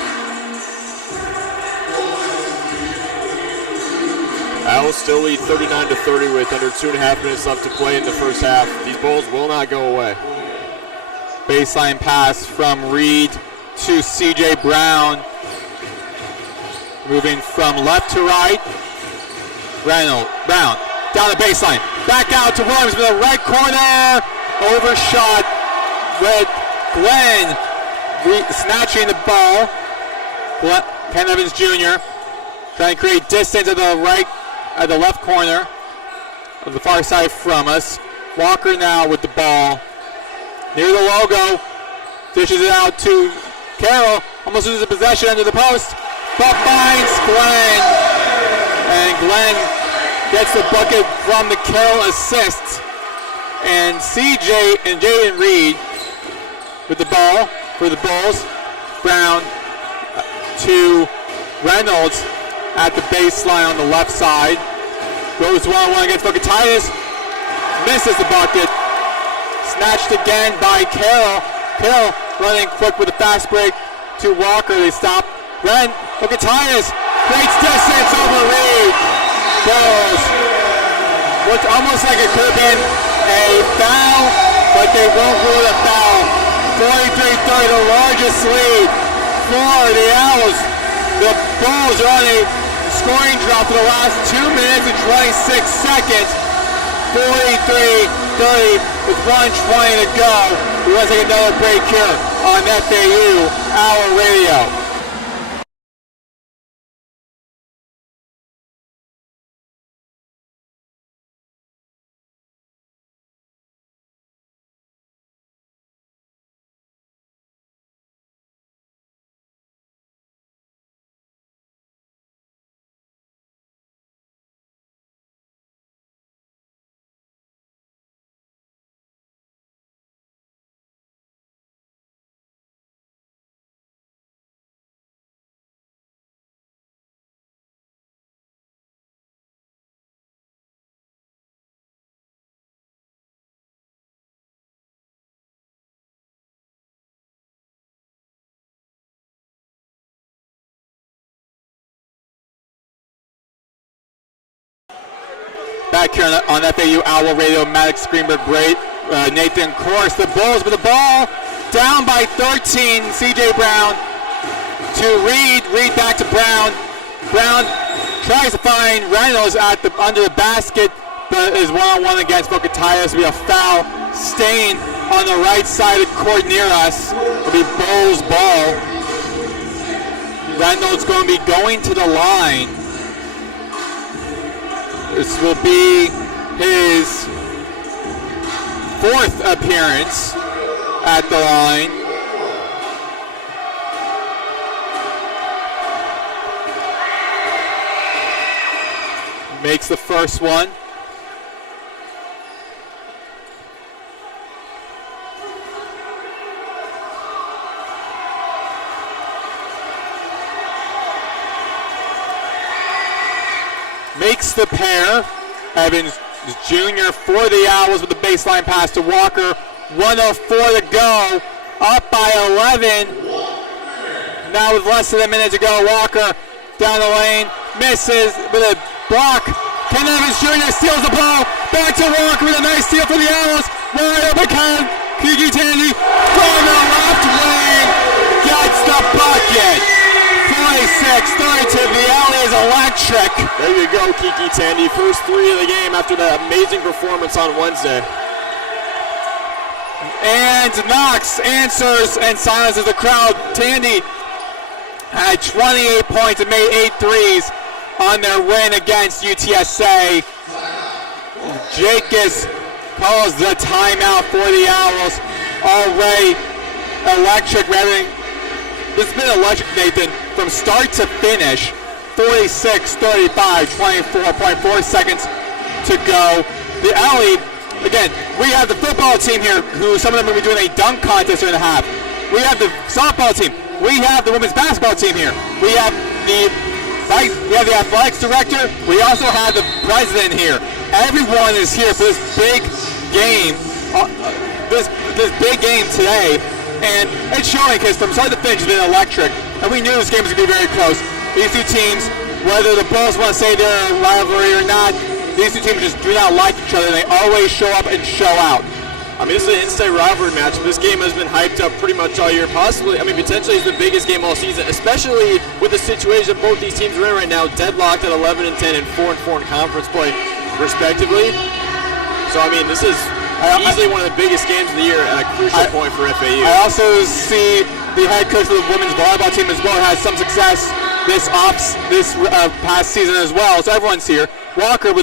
Owls still lead 39-30 with under 2.5 minutes left to play in the first half. These Bulls will not go away. Baseline pass from Reed to CJ Brown. Moving from left to right. Brown down the baseline. Back out to Williams with the right corner. Overshot with Glenn snatching the ball. Penn Evans Jr. trying to create distance at the left corner of the far side from us. Walker now with the ball. Near the logo. Dishes it out to Carroll. Almost loses the possession under the post. But finds Glenn. And Glenn gets the bucket from the Carroll assist. And CJ and Jaden Reed with the ball for the Bulls. Brown to Reynolds at the baseline on the left side. Goes one-on-one against Commentators. Misses the bucket. Snatched again by Carroll. Carroll running quick with a fast break to Walker. They stop. Commentators creates distance over Reed. Bulls. Looks almost like it could have been a foul, but they won't rule a foul. 43-30, the largest lead for the Owls. The Bulls are on a scoring drop for the last 2 minutes and 26 seconds. 43-30 with 1:20 to go. We're going to take another break here on FAU Hour Radio. Back here on FAU Owl Radio, Maddox, Greenberg, Nathan Korst. The Bulls with the ball, down by 13. CJ Brown to Reed. Reed back to Brown. Brown tries to find Reynolds under the basket, but is one-on-one against Commentators. It'll be a foul staying on the right side of the court near us. It'll be Bulls ball. Reynolds going to be going to the line. This will be his 4th appearance at the line. Makes the first one. makes the pair. Evans Jr. for the Owls with the baseline pass to Walker. 1:04 to go. Up by 11. Now with less than a minute to go, Walker down the lane. Misses with a block. Ken Evans Jr. steals the ball. Back to Walker with a nice steal for the Owls. Wide open Ken. Kiki Tandy from the left wing. Gets the bucket. 46-32, the alley is electric. There you go, Kiki Tandy. First three of the game after that amazing performance on Wednesday. And Knox answers and silences the crowd. Tandy had 28 points and made 8 threes on their win against UTSA. Jacobs calls the timeout for the Owls. Already electric. It's been electric, Nathan, from start to finish. 46-35, 24.4 seconds to go. The alley, again, we have the football team here, who some of them will be doing a dunk contest during the half. We have the softball team. We have the women's basketball team here. We have the athletics director. We also have the president here. Everyone is here for this big game, this big game today. And it's showing because from start to finish it's been electric. And we knew this game was going to be very close. These two teams, whether the Bulls want to say they're a rivalry or not, these two teams just do not like each other. They always show up and show out. I mean, this is an in-state rivalry match. This game has been hyped up pretty much all year. Possibly, I mean, potentially it's the biggest game all season, especially with the situation both these teams are in right now, deadlocked at 11-10 and 4-4 in conference play, respectively. So, I mean, this is easily one of the biggest games of the year and a crucial point for FAU. I also see the head coach of the women's volleyball team as well has some success this past season as well. So everyone's here. Walker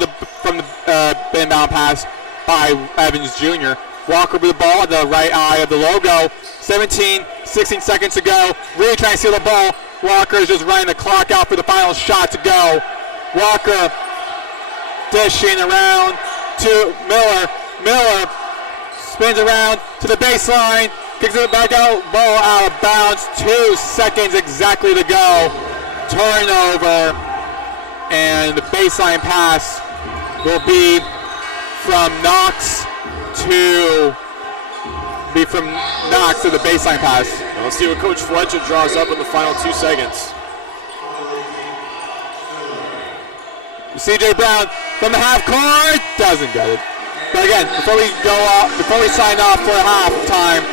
from the inbound pass by Evans Jr. Walker with the ball at the right eye of the logo. 16 seconds to go. Really trying to steal the ball. Walker is just running the clock out for the final shot to go. Walker dishing around to Miller. Miller spins around to the baseline, kicks it back out, ball out of bounds. 2 seconds exactly to go. Turnover, and the baseline pass will be from Knox to the baseline pass. Now let's see what Coach Fletcher draws up in the final 2 seconds. CJ Brown from the half court doesn't get it. But again, before we sign off for halftime,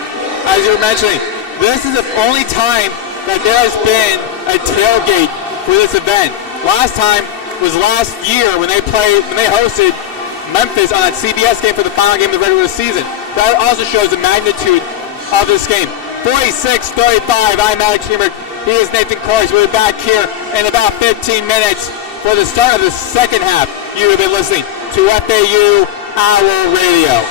as you were mentioning, this is the only time that there has been a tailgate for this event. Last time was last year when they hosted Memphis on that CBS game for the final game of the regular season. That also shows the magnitude of this game. 46-35, I'm Maddox Greenberg. He is Nathan Korst. We'll be back here in about 15 minutes for the start of the second half. You have been listening to FAU Owl Radio.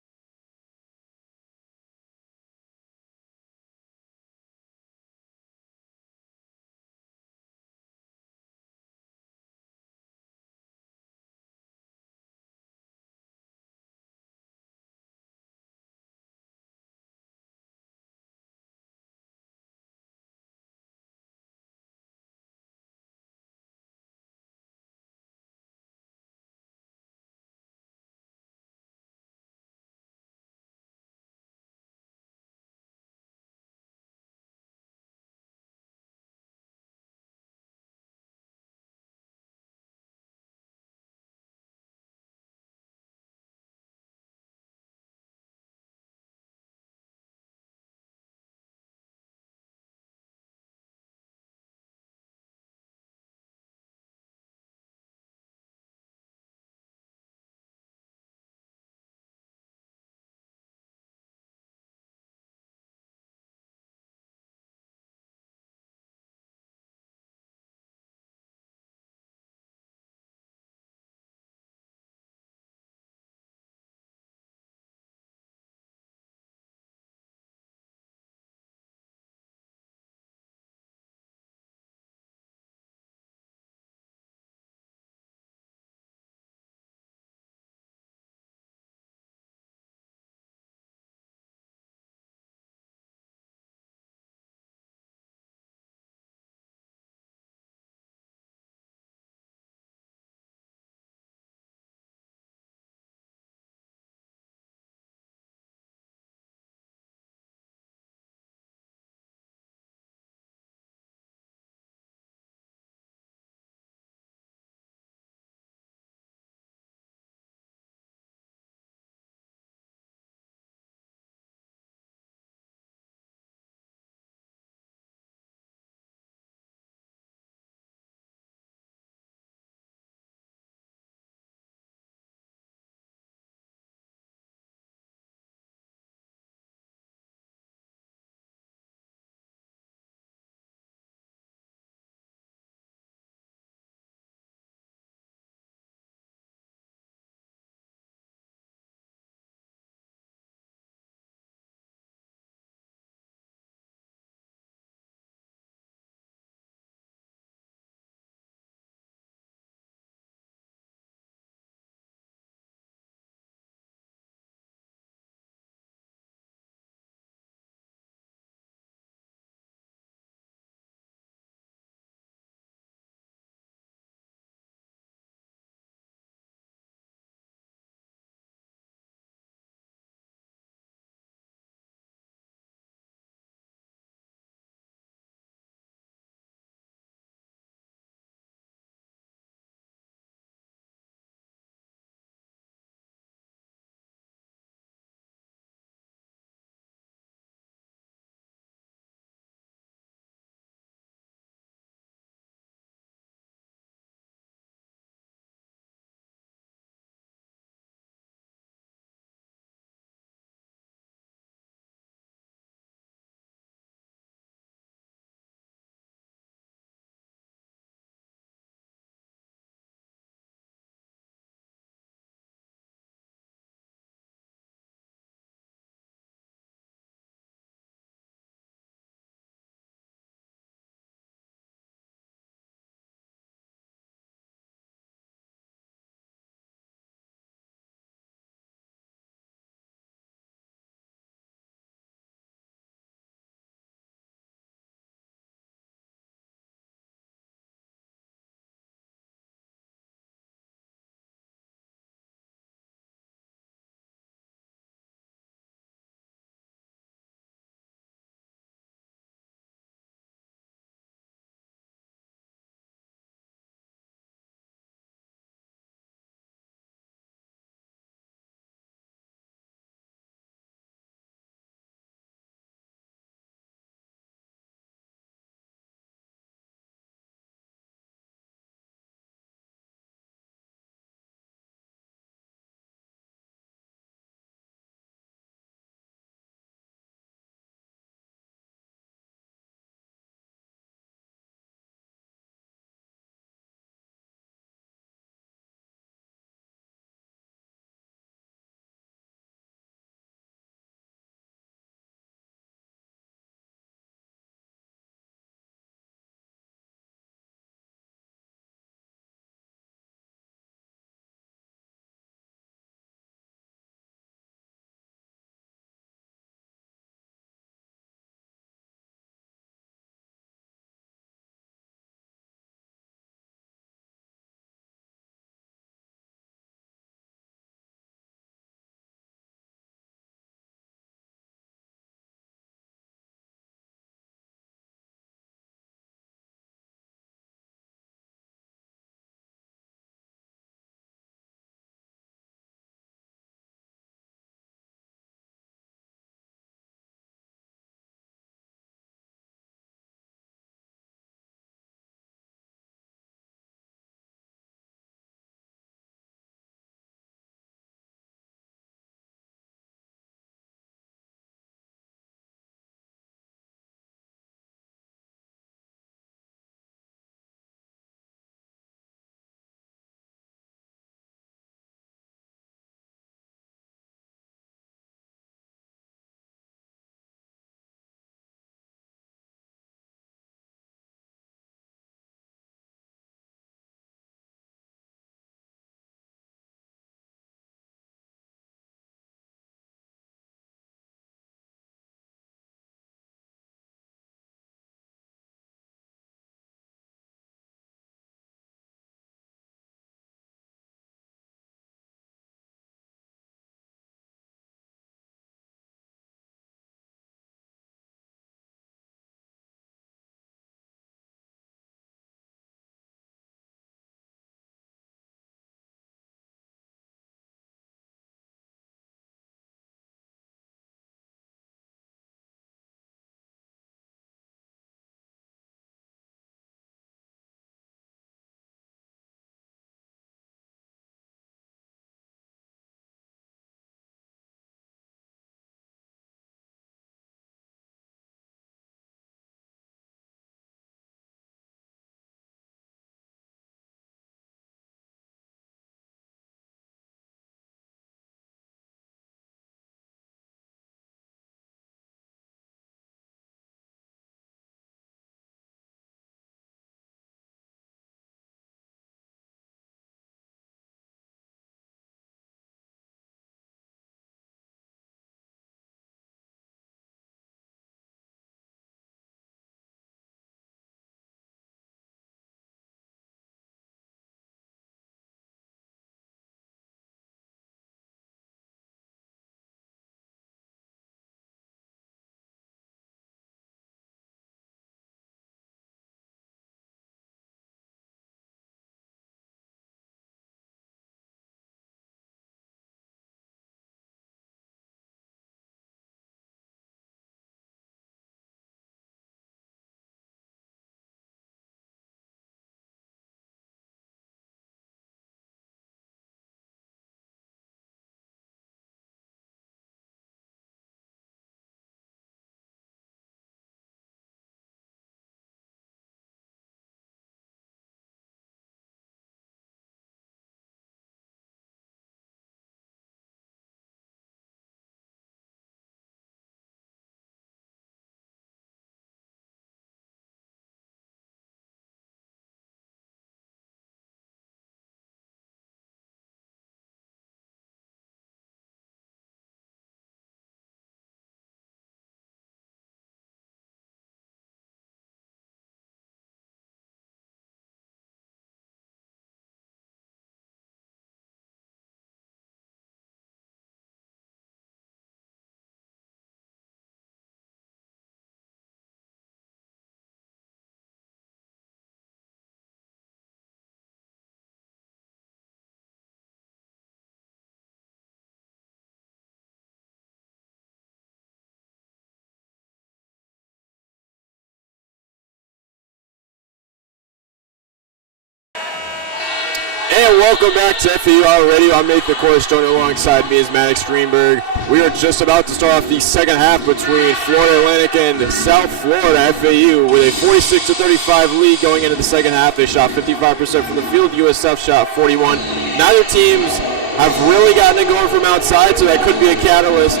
And welcome back to FAU Auto Radio. I'm Nathan Korst, joined alongside me is Maddox Greenberg. We are just about to start off the second half between Florida Atlantic and South Florida FAU with a 46-35 lead going into the second half. They shot 55% from the field. USF shot 41. Neither teams have really gotten it going from outside, so that could be a catalyst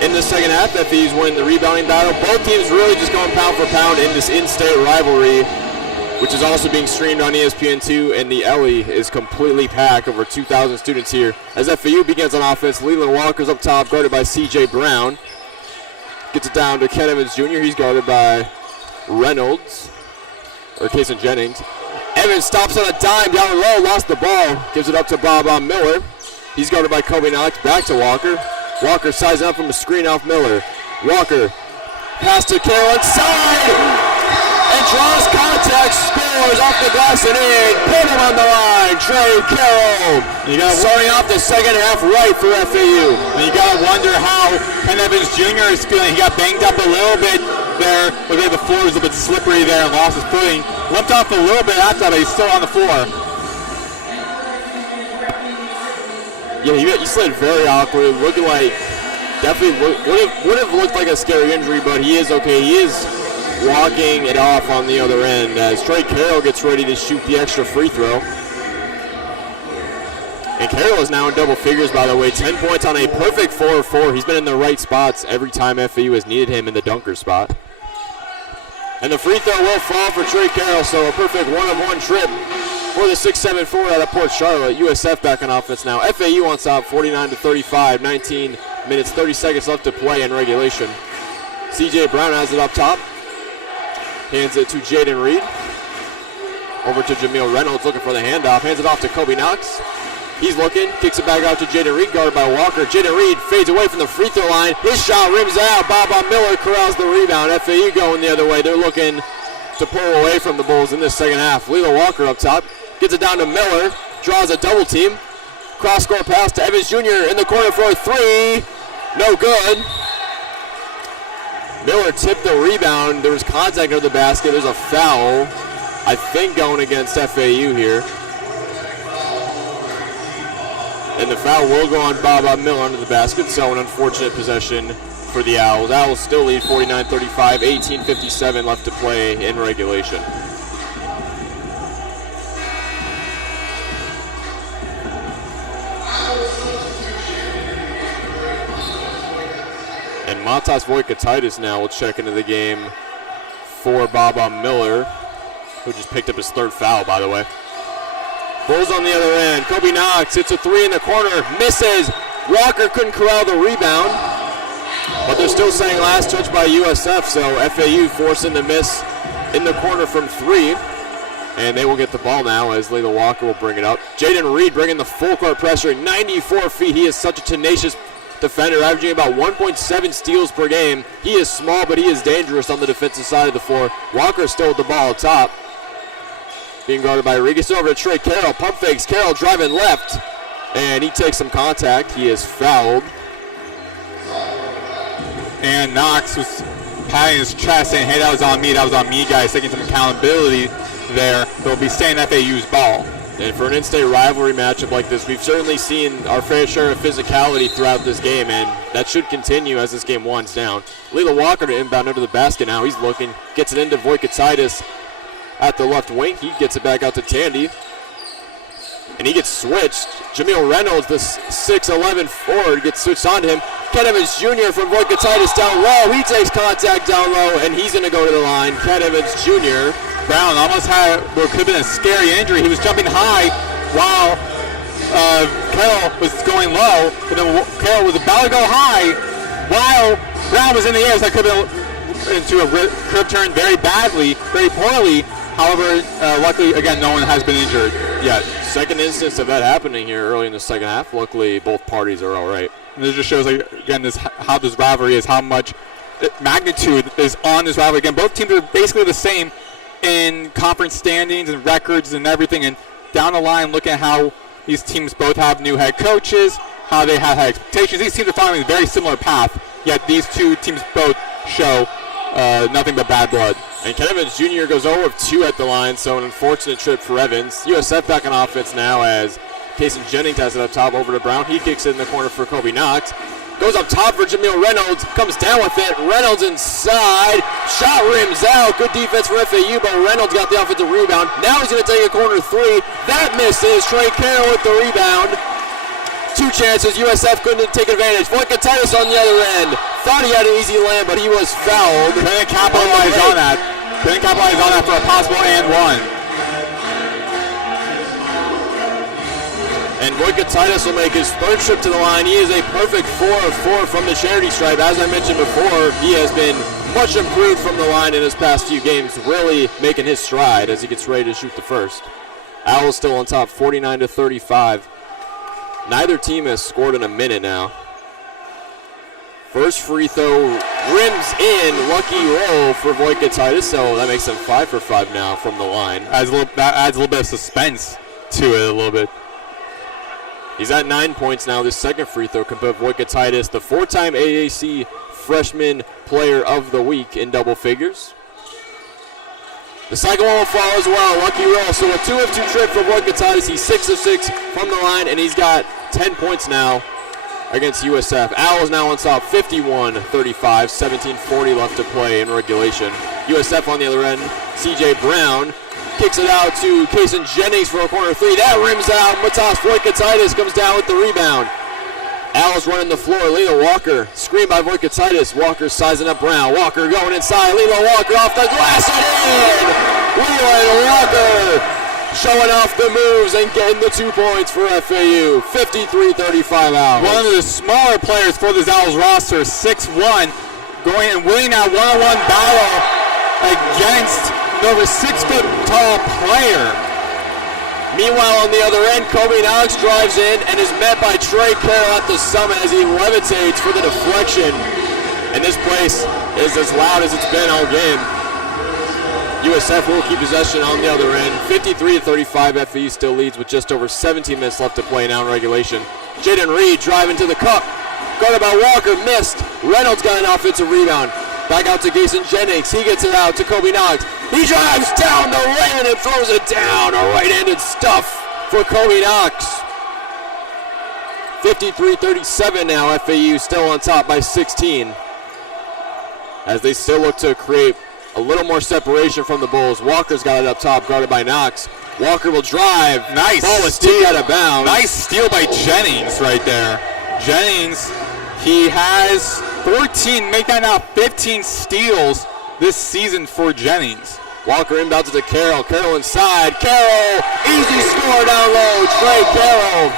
in the second half. FAU's winning the rebounding battle. Both teams really just going pound for pound in this in-state rivalry, which is also being streamed on ESPN2, and the Ellie is completely packed, over 2,000 students here. As FAU begins on offense, Leland Walker's up top, guarded by C.J. Brown. Gets it down to Ken Evans Jr., he's guarded by Kason Jennings. Evans stops on a dime down low, lost the ball, gives it up to Bob Miller. He's guarded by Kobe Knox, back to Walker. Walker sizing up from a screen off Miller. Walker, pass to Carroll inside! And draws contact, scores off the glass and in. Put him on the line, Trey Carroll. Starting off the second half right for FAU. And you got to wonder how Ken Evans Jr. is feeling. He got banged up a little bit there. Looked like the floor was a bit slippery there and lost his footing. Limped off a little bit after that, but he's still on the floor. Yeah, he slid very awkward, looking like definitely would have looked like a scary injury, but he is okay. He is walking it off on the other end as Trey Carroll gets ready to shoot the extra free throw. And Carroll is now in double figures, by the way. 10 points on a perfect 4-4. He's been in the right spots every time FAU has needed him in the dunker spot. And the free throw will fall for Trey Carroll, so a perfect one-of-one trip for the 6'7" forward out of Port Charlotte. USF back on offense now. FAU on top, 49-35. 19 minutes, 30 seconds left to play in regulation. C.J. Brown has it up top. Hands it to Jaden Reed. Over to Jameel Reynolds looking for the handoff. Hands it off to Kobe Knox. He's looking, kicks it back out to Jaden Reed, guarded by Walker. Jaden Reed fades away from the free throw line. His shot rims out. Bob Miller corrals the rebound. FAU going the other way. They're looking to pull away from the Bulls in this second half. Leland Walker up top. Gets it down to Miller. Draws a double team. Cross-court pass to Evans Jr. in the corner for a three. No good. Miller tipped the rebound. There was contact under the basket. There's a foul, I think, going against FAU here. And the foul will go on Bob Miller under the basket, so an unfortunate possession for the Owls. Owls still lead 49-35, 18:57 left to play in regulation. And Matas Voikatitis now will check into the game for Bob Miller, who just picked up his third foul, by the way. Bulls on the other end. Kobe Knox hits a three in the corner, misses. Walker couldn't corral the rebound, but they're still saying last touch by USF, so FAU forcing the miss in the corner from three. And they will get the ball now as Leland Walker will bring it up. Jaden Reed bringing the full court pressure, 94 feet. He is such a tenacious defender, averaging about 1.7 steals per game. He is small, but he is dangerous on the defensive side of the floor. Walker still with the ball up top. Being guarded by Regis. Over to Trey Carroll. Pump fakes. Carroll driving left. And he takes some contact. He is fouled. And Knox was patting his chest saying, hey, that was on me, guys, taking some accountability there. They'll be staying FAU's ball. And for an in-state rivalry matchup like this, we've certainly seen our fair share of physicality throughout this game, and that should continue as this game winds down. Leland Walker to inbound under the basket now. He's looking, gets it into Voikatitis at the left wing. He gets it back out to Tandy, and he gets switched. Jameel Reynolds, the 6'11" forward, gets switched on to him. Ken Evans Jr. from Voikatitis down low. He takes contact down low, and he's going to go to the line. Ken Evans Jr. Brown almost had what could have been a scary injury. He was jumping high while Carroll was going low, but then Carroll was about to go high while Brown was in the air, so that could have been into a curve turn very badly, very poorly. However, luckily, again, no one has been injured yet. Second instance of that happening here early in the second half. Luckily, both parties are all right. And this just shows, like, again, how this rivalry is, how much magnitude is on this rivalry. Again, both teams are basically the same in conference standings and records and everything, and down the line, look at how these teams both have new head coaches, how they have high expectations. These teams are following a very similar path, yet these two teams both show nothing but bad blood. And Ken Evans Jr. goes 0 of 2 at the line, so an unfortunate trip for Evans. USF back on offense now as Kason Jennings has it up top over to Brown. He kicks it in the corner for Kobe Knox. Goes up top for Jamil Reynolds, comes down with it. Reynolds inside, shot rims out. Good defense for FAU, but Reynolds got the offensive rebound. Now he's going to take a corner three. That misses. Trey Carroll with the rebound. 2 chances. USF couldn't take advantage. Voikatitis on the other end. Thought he had an easy land, but he was fouled. Couldn't capitalize on that. Couldn't capitalize on that for a possible and one. And Voikatitis will make his 3rd trip to the line. He is a perfect 4 of 4 from the charity stripe. As I mentioned before, he has been much improved from the line in his past few games, really making his stride as he gets ready to shoot the first. Owls still on top, 49-35. Neither team has scored in a minute now. First free throw rims in, lucky roll for Voikatitis, so that makes him 5 for 5 now from the line. That adds a little bit of suspense to it a little bit. He's at 9 points now. This second free throw can put Voikatitis, the 4-time AAC Freshman Player of the Week, in double figures. The second one will fall as well. Lucky roll. So a 2 of 2 trip for Voikatitis. He's 6 of 6 from the line, and he's got 10 points now against USF. Owls now on top, 51-35, 17:40 left to play in regulation. USF on the other end, C.J. Brown kicks it out to Kason Jennings for a corner three. That rims out. Matas Voikatitis comes down with the rebound. Owls running the floor. Lila Walker, screen by Voikatitis. Walker sizing up Brown. Walker going inside. Lila Walker off the glass and in! Lila Walker showing off the moves and getting the 2 points for FAU. 53-35 Owls. One of the smaller players for this Owls roster, 6'1", going and winning that one-on-one battle against the 6-foot-tall player. Meanwhile, on the other end, Kobe Knox drives in and is met by Trey Carroll at the summit as he levitates for the deflection. And this place is as loud as it's been all game. USF will keep possession on the other end. 53-35, FAU still leads with just over 17 minutes left to play now in regulation. Jaden Reed driving to the cup. Guarded by Walker, missed. Reynolds got an offensive rebound. Back out to Kason Jennings. He gets it out to Kobe Knox. He drives down the lane and throws it down. A right-handed stuff for Kobe Knox. 53-37 now. FAU still on top by 16. As they still look to create a little more separation from the Bulls. Walker's got it up top, guarded by Knox. Walker will drive. Nice. Ball is tipped out of bounds. Nice steal by Jennings right there. Jennings, he has 14, make that now 15 steals this season for Jennings. Walker inbounds it to Carroll. Carroll inside. Carroll, easy score down low. Trey Carroll.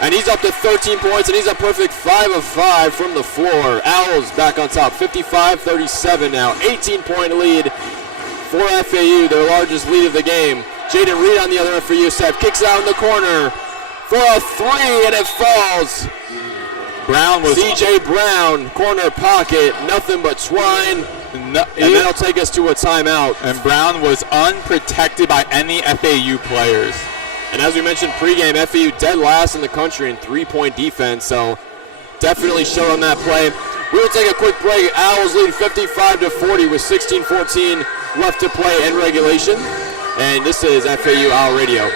And he's up to 13 points, and he's a perfect 5 of 5 from the floor. Owls back on top, 55-37 now. 18-point lead for FAU, their largest lead of the game. Jaden Reed on the other end for USF. Kicks out in the corner for a 3, and it falls. Brown was C.J. Brown, corner pocket, nothing but twine. And that'll take us to a timeout. And Brown was unprotected by any FAU players. And as we mentioned pregame, FAU dead last in the country in 3-point defense, so definitely showed on that play. We will take a quick break. Owls lead 55-40 with 16:14 left to play in regulation. And this is FAU Owl Radio.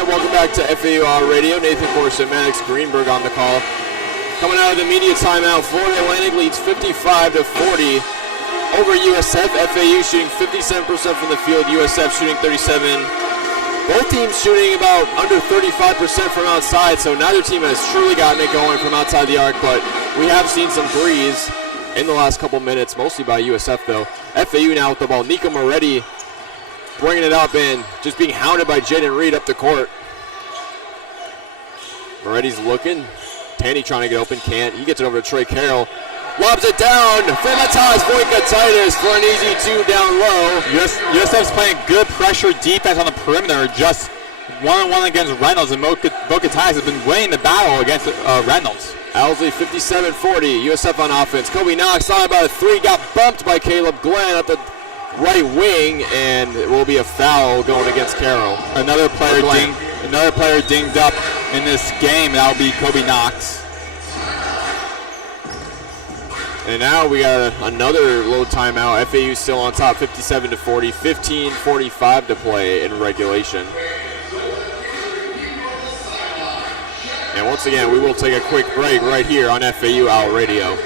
And welcome back to FAU Radio. Nathan Korst and Maddox Greenberg on the call. Coming out of the media timeout, Florida Atlantic leads 55-40 over USF. FAU shooting 57% from the field, USF shooting 37%. Both teams shooting about under 35% from outside, so neither team has truly gotten it going from outside the arc, but we have seen some threes in the last couple minutes, mostly by USF though. FAU now with the ball. Nico Moretti bringing it up and just being hounded by Jaden Reed up the court. Moretti's looking. Tanny trying to get open, can't. He gets it over to Trey Carroll. Lobs it down for Matas Voikataitis for an easy two down low. USF's playing good pressure defense on the perimeter, just one-on-one against Reynolds, and Voikataitis has been winning the battle against Reynolds. Owlsley 57-40, USF on offense. Kobe Knox thought about a three, got bumped by Caleb Glenn at the right wing, and it will be a foul going against Carroll. Another player dinged up in this game. That'll be Kobe Knox. And now we got another low timeout. FAU still on top, 57-40, 15:45 to play in regulation. And once again, we will take a quick break right here on FAU Owl Radio.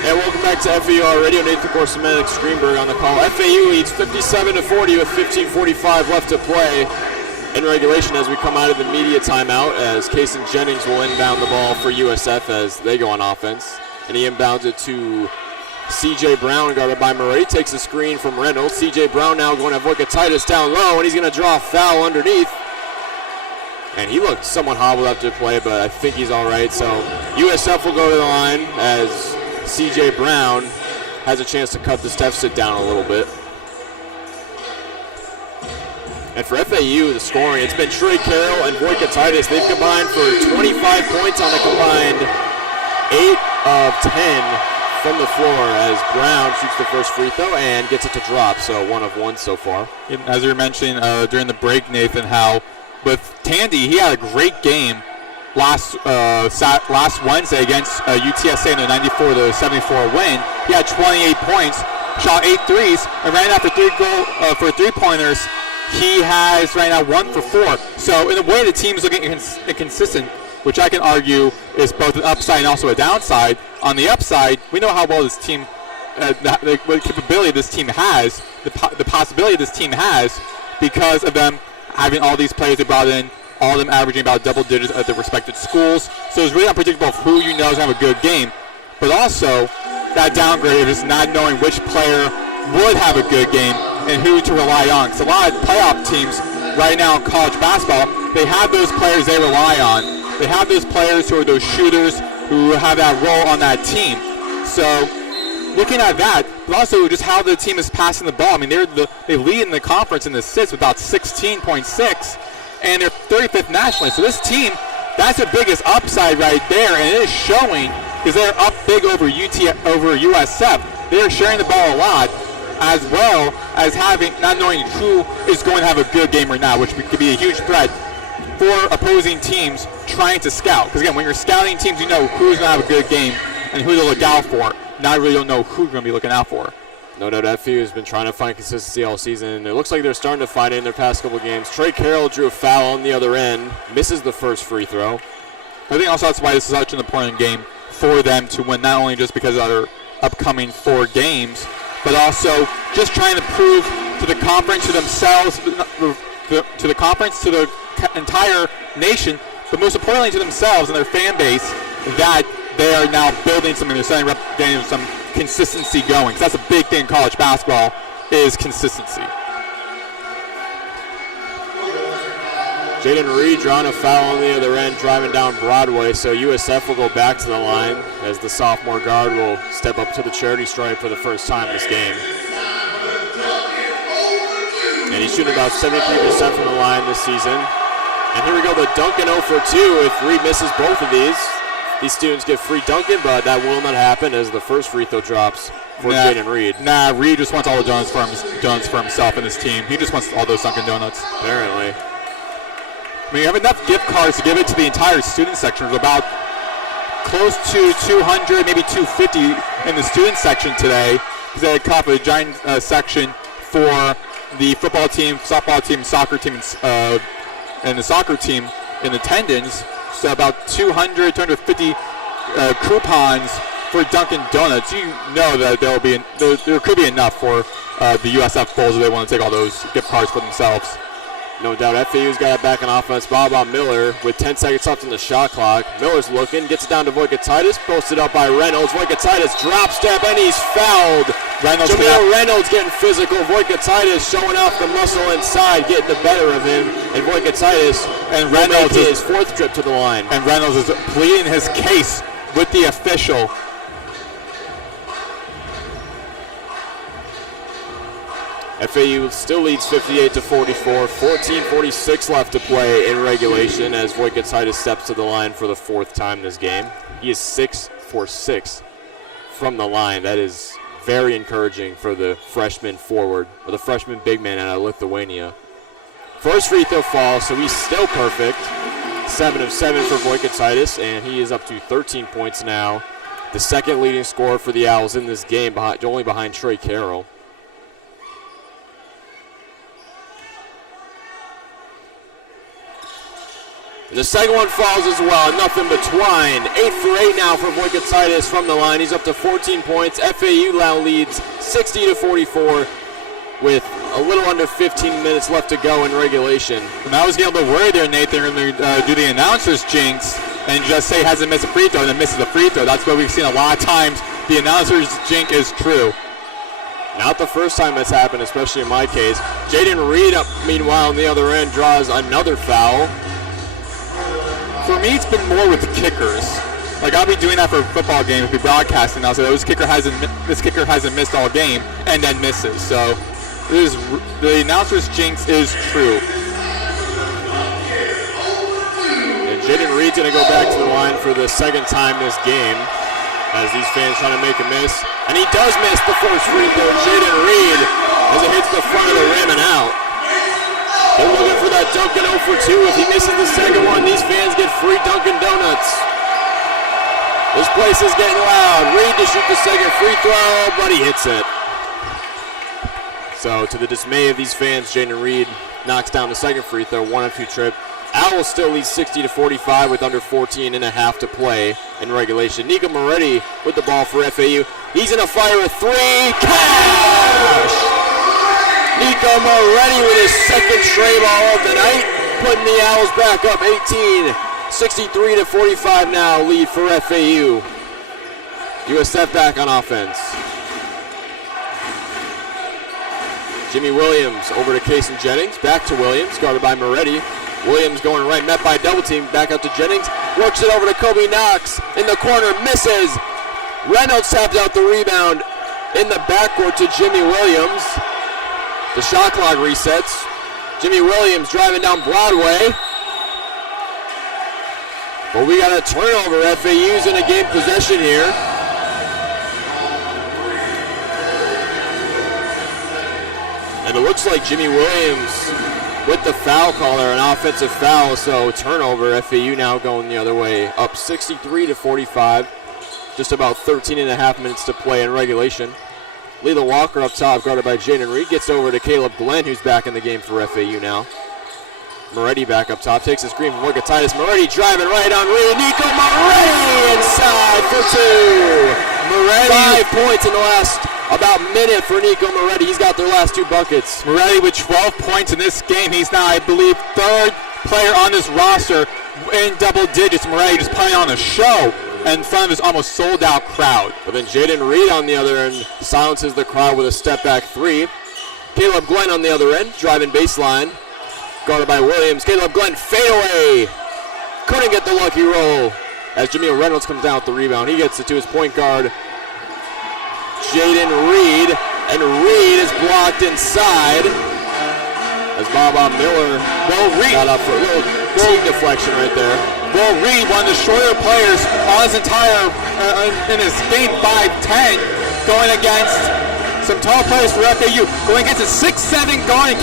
And welcome back to FAU Radio. Nathan Korst and Maddox Greenberg on the call. FAU leads 57-40 with 15:45 left to play in regulation as we come out of the media timeout, as Kason Jennings will inbound the ball for USF as they go on offense. And he inbounds it to C.J. Brown, guarded by Murray. Takes a screen from Reynolds. C.J. Brown now going to Voikataitis down low, and he's going to draw a foul underneath. And he looked somewhat hobbled up to play, but I think he's all right. So USF will go to the line as C.J. Brown has a chance to cut this deficit down a little bit. And for FAU, the scoring, it's been Trey Carroll and Voikatitis. They've combined for 25 points on a combined 8 of 10 from the floor as Brown shoots the first free throw and gets it to drop, so 1 of 1 so far. As you were mentioning during the break, Nathan, how with Tandy, he had a great game last Wednesday against UTSA in a 94-74 win. He had 28 points, shot 8 threes, and ran after for three-pointers. He has right now 1 for 4. So in a way, the team is looking inconsistent, which I can argue is both an upside and also a downside. On the upside, we know how well this team, what capability this team has, the possibility this team has, because of them having all these players they brought in, all of them averaging about double digits at their respective schools. So it's really unpredictable of who you know is going to have a good game. But also, that downgrade is not knowing which player would have a good game and who to rely on. Because a lot of playoff teams right now in college basketball, they have those players they rely on. They have those players who are those shooters who have that role on that team. So looking at that, but also just how the team is passing the ball. I mean, they lead in the conference in the assists with about 16.6, and they're 35th nationally. So this team, that's the biggest upside right there, and it is showing because they're up big over USF. They're sharing the ball a lot, as well as not knowing who is going to have a good game or not, which could be a huge threat for opposing teams trying to scout. Because again, when you're scouting teams, you know who's going to have a good game and who to look out for. Now you really don't know who you're going to be looking out for. No doubt FAU has been trying to find consistency all season, and it looks like they're starting to find it in their past couple games. Trey Carroll drew a foul on the other end, misses the first free throw. I think also that's why this is such an important game for them to win, not only just because of their upcoming 4 games, but also just trying to prove to the conference, to themselves, to the conference, to the entire nation, but most importantly to themselves and their fan base, that they are now building something. They're getting some consistency going. Because that's a big thing in college basketball, is consistency. Jaden Reed drawing a foul on the other end, driving down Broadway. So USF will go back to the line as the sophomore guard will step up to the charity stripe for the first time this game. And he's shooting about 73% from the line this season. And here we go, the Duncan 0 for 2. If Reed misses both of these students get free dunking, but that will not happen as the first free throw drops for Jaden Reed. Reed just wants all the donuts for himself and his team. He just wants all those Dunkin' Donuts. Apparently. I mean, you have enough gift cards to give it to the entire student section. There's about close to 200, maybe 250 in the student section today. Because they had caught a giant section for the football team, softball team, soccer team, and the soccer team in attendance. So about 200, 250 coupons for Dunkin' Donuts. You know that there could be enough for the USF Bulls if they want to take all those gift cards for themselves. No doubt FAU's got it back on offense. Bob Miller with 10 seconds left on the shot clock. Miller's looking, gets it down to Voikatitis, posted up by Reynolds. Voikatitis drop step, and he's fouled. Jamil Reynolds getting physical. Voikatitis showing off the muscle inside, getting the better of him. And Voikatitis and Reynolds his 4th trip to the line. And Reynolds is pleading his case with the official. FAU still leads 58-44, 14:46 left to play in regulation as Voikatitis steps to the line for the 4th time this game. He is 6 for 6 from the line. That is very encouraging for the freshman forward, or the freshman big man out of Lithuania. First free throw falls, so he's still perfect. 7 of 7 for Voikatitis, and he is up to 13 points now. The second leading scorer for the Owls in this game, only behind Trey Carroll. The second one falls as well, nothing but twine. 8 for 8 now for Voikatitis from the line. He's up to 14 points. FAU now leads 60-44 with a little under 15 minutes left to go in regulation. And I was getting a little worried there, Nathan. They're going to do the announcer's jinx and just say hasn't missed a free throw and then misses a free throw. That's what we've seen a lot of times. The announcer's jinx is true. Not the first time that's happened, especially in my case. Jaden Reed, meanwhile, on the other end, draws another foul. For me, it's been more with the kickers. Like, I'll be doing that for a football game if we broadcasting. I'll say, this kicker hasn't missed all game, and then misses. So the announcer's jinx is true. And Jaden Reed's going to go back to the line for the second time this game as these fans trying to make a miss. And he does miss the first free throw. Jaden Reed as it hits the front of the rim and out. They're looking for that Dunkin' 0 for 2. If he misses the second one, these fans get free Dunkin' Donuts. This place is getting loud. Reed to shoot the second free throw, but he hits it. So to the dismay of these fans, Jaden Reed knocks down the second free throw, 1-of-2 trip. Owls still lead 60-45 with under 14 and a half to play in regulation. Nico Moretti with the ball for FAU. He's going to fire a three. Cash! Nico Moretti with his second stray ball of the night, putting the Owls back up 18. 63-45 now lead for FAU. USF back on offense. Jimmy Williams over to Kason Jennings. Back to Williams, guarded by Moretti. Williams going right, met by double team. Back up to Jennings. Works it over to Kobe Knox. In the corner, misses. Reynolds tapped out the rebound in the backcourt to Jimmy Williams. The shot clock resets. Jimmy Williams driving down Broadway. But we got a turnover. FAU's in a game possession here. And it looks like Jimmy Williams with the foul call there, an offensive foul, so turnover. FAU now going the other way, up 63-45. Just about 13 and a half minutes to play in regulation. Lila Walker up top, guarded by Jaden Reed, gets over to Caleb Glenn, who's back in the game for FAU now. Moretti back up top, takes a screen from Lucatitis. Moretti driving right on Reed. Nico Moretti inside for 2. Moretti 5 points in the last about minute for Nico Moretti. He's got their last 2 buckets. Moretti with 12 points in this game. He's now, I believe, 3rd player on this roster in double digits. Moretti just putting on a show in front of his almost sold-out crowd. But then Jaden Reed on the other end silences the crowd with a step-back 3. Caleb Glenn on the other end, driving baseline. Guarded by Williams. Caleb Glenn fadeaway. Couldn't get the lucky roll as Jameel Reynolds comes down with the rebound. He gets it to his point guard, Jaden Reed. And Reed is blocked inside as Baba Miller got up for a little team deflection right there. Will Reed, one of the shorter players on his entire, in his game 5'10", going against some tall players for FAU, going against a 6'7" guard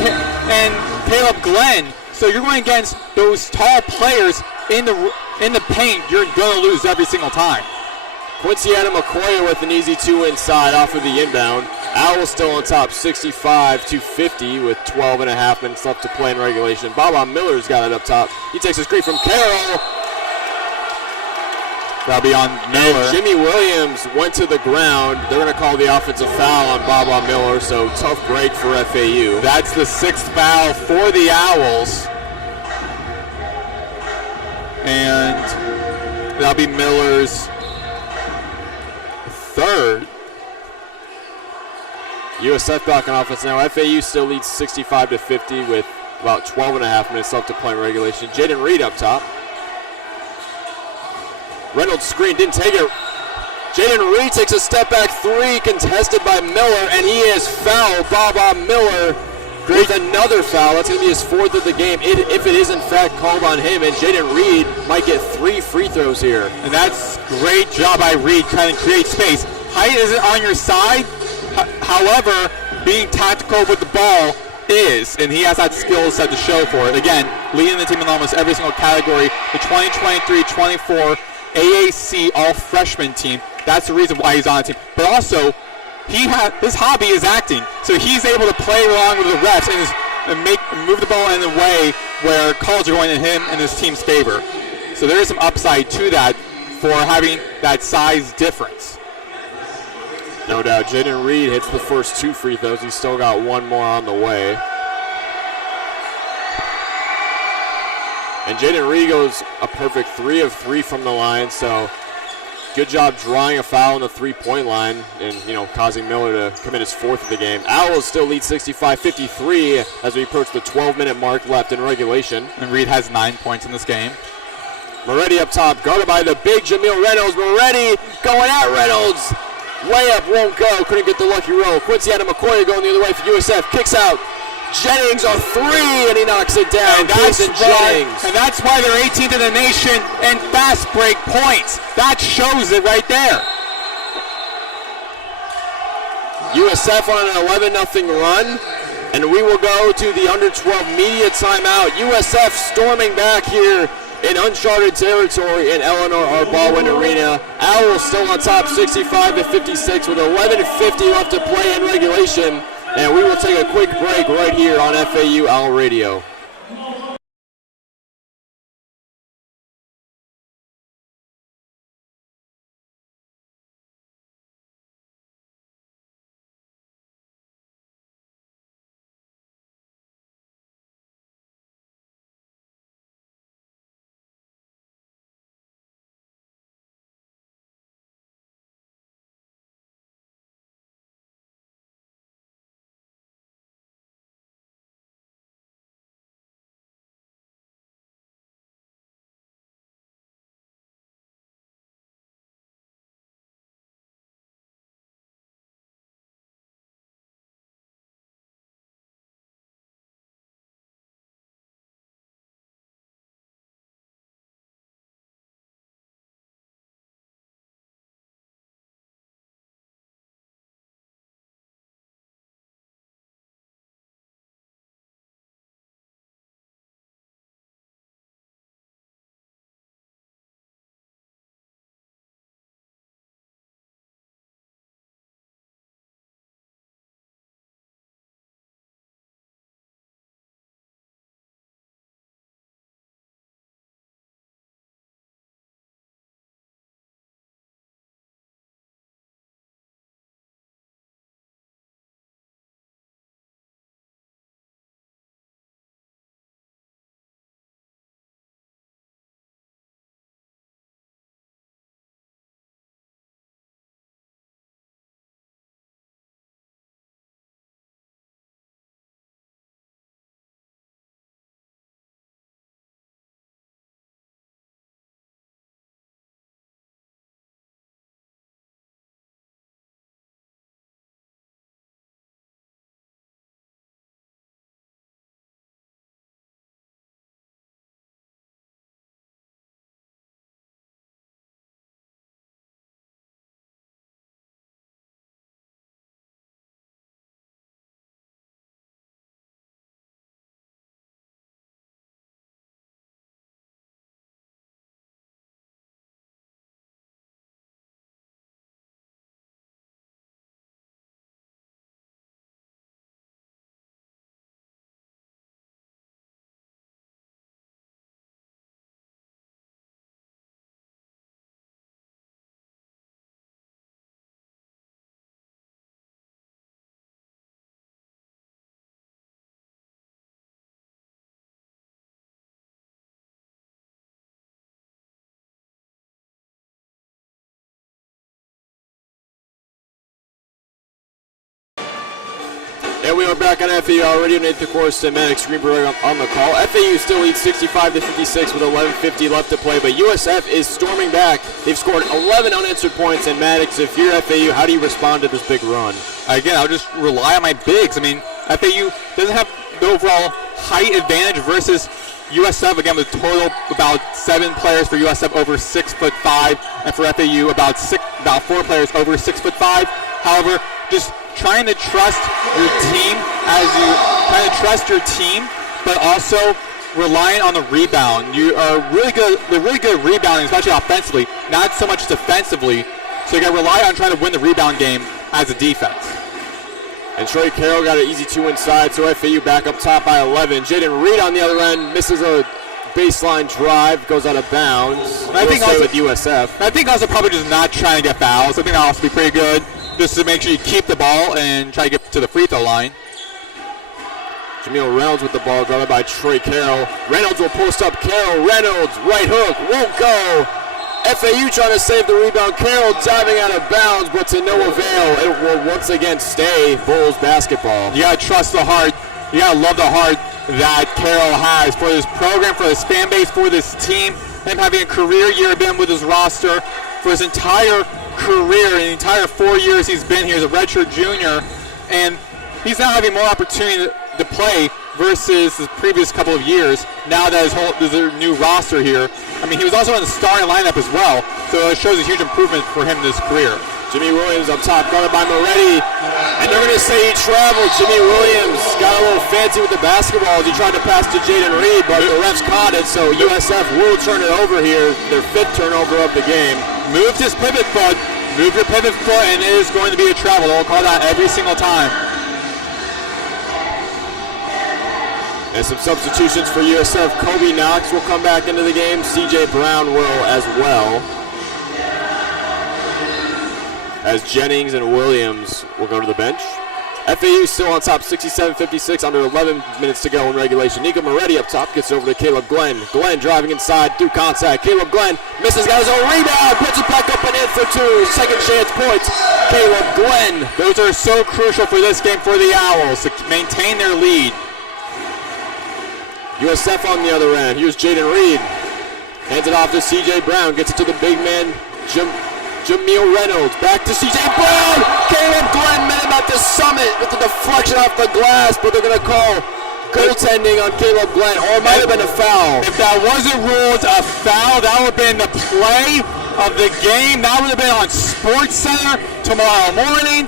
and Caleb Glenn. So you're going against those tall players in the paint. You're going to lose every single time. Quincy Adamakoya with an easy 2 inside off of the inbound. Owls still on top, 65-50 with 12 and a half minutes left to play in regulation. Baba Miller's got it up top. He takes a screen from Carroll. That'll be on Miller. And Jimmy Williams went to the ground. They're going to call the offensive foul on Baba Miller, so tough break for FAU. That's the 6th foul for the Owls. And that'll be Miller's 3rd. USF back on offense now. FAU still leads 65-50 with about 12 and a half minutes left to play in regulation. Jaden Reed up top. Reynolds screen, didn't take it. Jaden Reed takes a step back 3, contested by Miller, and he is fouled. Baba Miller with another foul. That's going to be his 4th of the game, if it is in fact called on him. And Jaden Reed might get 3 free throws here. And that's great job by Reed, trying to create space. Height isn't on your side. However, being tactical with the ball is, and he has that skill set to show for it. Again, leading the team in almost every single category. The 2023-24 AAC all-freshman team. That's the reason why he's on the team. But also, his hobby is acting, so he's able to play along with the refs and move the ball in a way where calls are going in him and his team's favor. So there is some upside to that for having that size difference. No doubt. Jaden Reed hits the first 2 free throws. He's still got 1 more on the way. And Jaden Reed goes a perfect 3 of 3 from the line, so good job drawing a foul on the 3-point line and, causing Miller to commit his 4th of the game. Owls still lead 65-53 as we approach the 12-minute mark left in regulation. And Reed has 9 points in this game. Moretti up top, guarded by the big Jamil Reynolds. Moretti going at Reynolds. Layup won't go. Couldn't get the lucky roll. Quincy Adam McCoy going the other way for USF. Kicks out. Jennings a three, and he knocks it down. And that's why they're 18th in the nation in fast break points. That shows it right there. USF on an 11-0 run, and we will go to the under-12 media timeout. USF storming back here in uncharted territory in Eleanor R. Baldwin Arena. Owls still on top, 65-56, with 11:50 left to play in regulation. And we will take a quick break right here on FAU Owl Radio. And we are back on FAU Radio. Nathan Korst and Maddox Greenberg on the call. FAU still leads 65-56 with 11:50 left to play, but USF is storming back. They've scored 11 unanswered points. And Maddox, if you're FAU, how do you respond to this big run? Again, I'll just rely on my bigs. I mean, FAU doesn't have the overall height advantage versus USF, again, with total about 7 players for USF over 6'5", and for FAU about 4 players over 6'5". However, just trying to trust your team but also relying on the rebound. You are really good. They're really good at rebounding, especially offensively, not so much defensively. So you got to rely on trying to win the rebound game as a defense. And Troy Carroll got an easy 2 inside, so FAU back up top by 11. Jaden Reed on the other end misses a baseline drive, goes out of bounds. I think also with USF. I think also probably just not trying to get fouls. I think that'll also be pretty good, just to make sure you keep the ball and try to get to the free throw line. Jamil Reynolds with the ball, guarded by Troy Carroll. Reynolds will post up Carroll. Reynolds, right hook, won't go. FAU trying to save the rebound. Carroll diving out of bounds, but to no avail. It will once again stay Bulls basketball. You got to trust the heart. You got to love the heart that Carroll has for this program, for this fan base, for this team. him having a career year, been with his roster for his entire career, in the entire 4 years he's been here as a redshirt junior, and he's now having more opportunity to play versus the previous couple of years, now that there's a new roster here. I mean, he was also in the starting lineup as well, so it shows a huge improvement for him in his career. Jimmy Williams up top, guarded by Moretti, and they're going to say he traveled. Jimmy Williams got a little fancy with the basketball as he tried to pass to Jaden Reed, but the refs caught it, so USF will turn it over here, their 5th turnover of the game. Moved his pivot foot, move your pivot foot, and it is going to be a travel. They'll call that every single time. And some substitutions for USF. Kobe Knox will come back into the game. CJ Brown will as well. As Jennings and Williams will go to the bench. FAU still on top, 67-56, under 11 minutes to go in regulation. Nico Moretti up top, gets over to Caleb Glenn. Glenn driving inside through contact. Caleb Glenn misses, got his own rebound, puts it back up and in for 2. Second chance points, Caleb Glenn. Those are so crucial for this game for the Owls to maintain their lead. USF on the other end. Here's Jaden Reed. Hands it off to CJ Brown. Gets it to the big man, Jameel Reynolds. Back to CJ Brown. Caleb Glenn met him at the summit with the deflection off the glass, but they're going to call goaltending on Caleb Glenn, or it might have been a foul. If that wasn't ruled a foul, that would have been the play of the game. That would have been on SportsCenter tomorrow morning,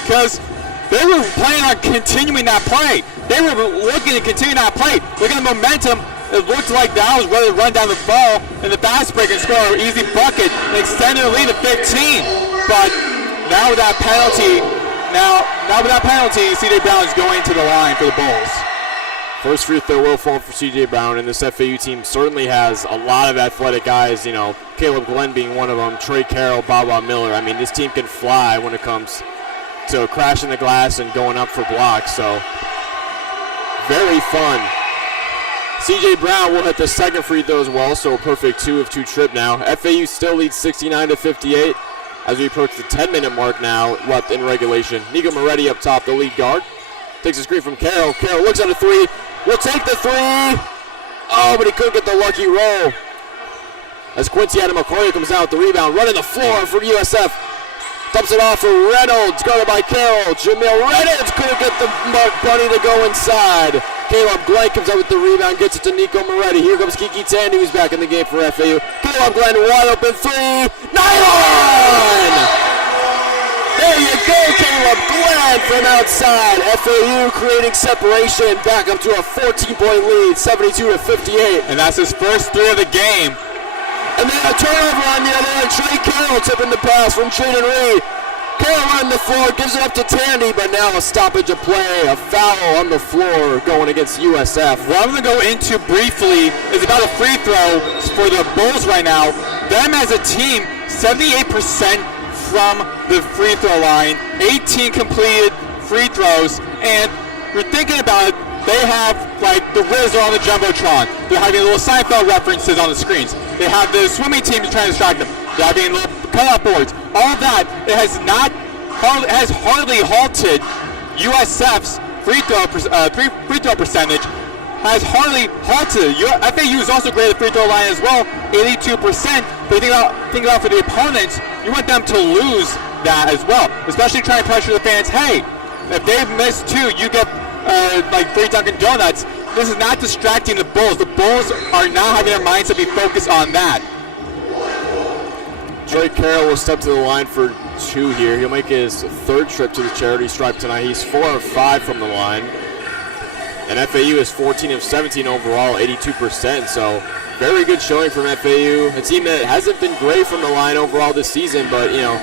because they were planning on continuing that play. They were looking to continue that play. Look at the momentum. It looked like the Owls were ready to run down the ball in the fast break and score an easy bucket and extend their lead to 15. But now with that penalty, CJ Brown is going to the line for the Bulls. First free throw will fall for CJ Brown, and this FAU team certainly has a lot of athletic guys, you know, Caleb Glenn being one of them, Trey Carroll, Baba Miller. I mean, this team can fly when it comes to crashing the glass and going up for blocks, so very fun. CJ Brown will hit the second free throw as well, so a perfect 2 of 2 trip now. FAU still leads 69-58 as we approach the 10-minute mark now left in regulation. Nico Moretti up top, the lead guard. Takes a screen from Carroll. Carroll looks at a 3. Will take the 3. Oh, but he couldn't get the lucky roll. As Quincy Adam McCoy comes out with the rebound, running the floor for USF. Dumps it off for Reynolds, guarded by Carroll. Jameel Reynolds couldn't get the bunny to go inside. Caleb Glenn comes out with the rebound, gets it to Nico Moretti. Here comes Kiki Tandy, who's back in the game for FAU. Caleb Glenn wide open 3. Nylon! There you go, Caleb Glenn from outside. FAU creating separation, back up to a 14-point lead, 72-58. And that's his first 3 of the game. And then a turnover on the other end. Trey Carroll tipping the pass from Jaden Reed. Carroll on the floor, gives it up to Tandy, but now a stoppage of play, a foul on the floor going against USF. What I'm going to go into briefly is about the free throw for the Bulls right now. Them as a team, 78% from the free throw line, 18 completed free throws, and you're thinking about it, they have like the Rizzler on the Jumbotron. They're having little Seinfeld references on the screens. They have the swimming team trying to distract them. They're having little cutout boards. All of that, it has hardly halted USF's free throw percentage. Has hardly halted. FAU is also great at the free throw line as well, 82%. But think about for the opponents, you want them to lose that as well. Especially trying to pressure the fans. Hey, if they've missed 2, you get like 3 Dunkin' Donuts. This is not distracting the Bulls. The Bulls are not having their mindset be focused on that. Trey Carroll will step to the line for 2 here. He'll make his 3rd trip to the charity stripe tonight. He's 4 of 5 from the line. And FAU is 14 of 17 overall, 82%. So very good showing from FAU. A team that hasn't been great from the line overall this season, but you know,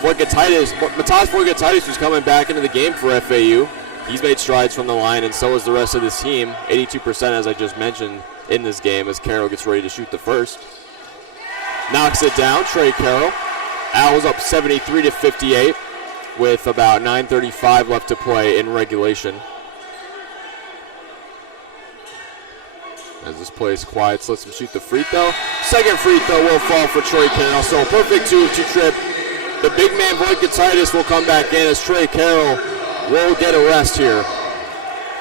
Matas Forgatitis was coming back into the game for FAU. He's made strides from the line, and so is the rest of this team. 82%, as I just mentioned, in this game as Carroll gets ready to shoot the first. Knocks it down, Trey Carroll. Owls up 73-58 with about 9:35 left to play in regulation. As this play is quiet, lets him shoot the free throw. Second free throw will fall for Trey Carroll, so a perfect 2 of 2 trip. The big man, Voikatitis, will come back in as Trey Carroll will get a rest here.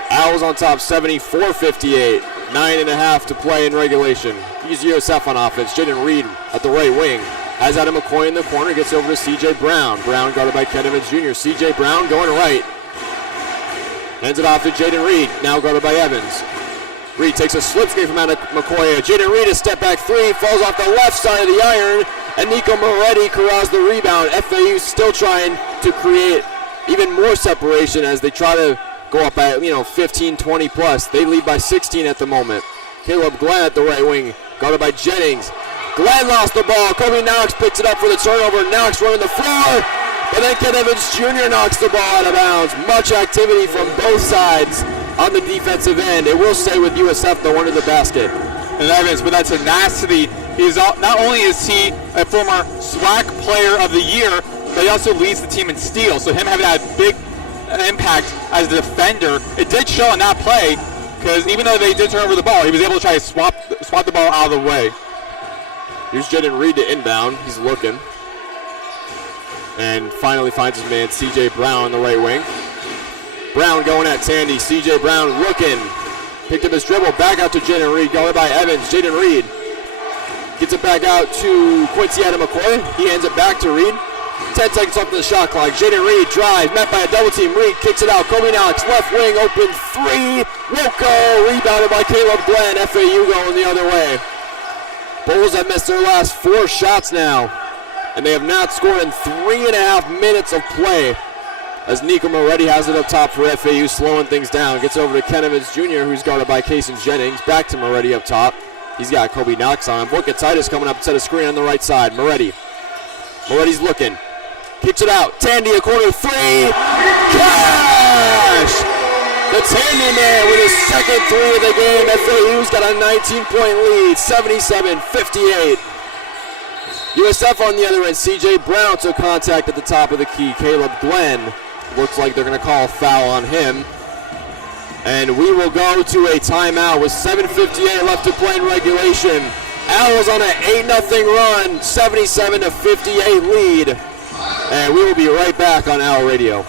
Owls on top, 74-58. 9.5 to play in regulation. He's USF on offense. Jaden Reed at the right wing. Has Adam McCoy in the corner. Gets over to C.J. Brown. Brown guarded by Ken Evans Jr. C.J. Brown going right. Hands it off to Jaden Reed. Now guarded by Evans. Reed takes a slip screen from Adam McCoy. Jaden Reed, a step back three. Falls off the left side of the iron. And Nico Moretti corrals the rebound. FAU still trying to create even more separation as they try to go up at 15, 20 plus. They lead by 16 at the moment. Caleb Glenn at the right wing, guarded by Jennings. Glenn lost the ball. Kobe Knox picks it up for the turnover. Knox running the floor, but then Ken Evans Jr. knocks the ball out of bounds. Much activity from both sides on the defensive end. It will stay with USF though under the basket. And Evans, but that tenacity. Not only is he a former SWAC Player of the Year, but he also leads the team in steals. So him having that big impact as a defender, it did show in that play, because even though they did turn over the ball, he was able to try to swap the ball out of the way. Here's Jaden Reed to inbound. He's looking. And finally finds his man, C.J. Brown on the right wing. Brown going at Tandy. C.J. Brown looking. Picked up his dribble. Back out to Jaden Reed. Guarded by Evans. Jaden Reed gets it back out to Quincy Adam McCoy. He hands it back to Reed. 10 seconds off the shot clock. Jaden Reed drives. Met by a double team. Reed kicks it out. Kobe Knox. Left wing open three. Won't go. Rebounded by Caleb Glenn. FAU going the other way. Bulls have missed their last 4 shots now, and they have not scored in 3.5 minutes of play, as Nico Moretti has it up top for FAU, slowing things down. Gets over to Ken Evans Jr., who's guarded by Kason Jennings. Back to Moretti up top. He's got Kobe Knox on him. Titus coming up to set a screen on the right side. Moretti's looking. Kicks it out. Tandy, a corner three. Cash! The Tandy man with his second three of the game. FAU's got a 19-point lead, 77-58. USF on the other end. C.J. Brown took contact at the top of the key. Caleb Glenn, looks like they're going to call a foul on him. And we will go to a timeout with 7:58 left to play in regulation. Owls on an 8-0 run, 77-58 lead. And we will be right back on Owl Radio.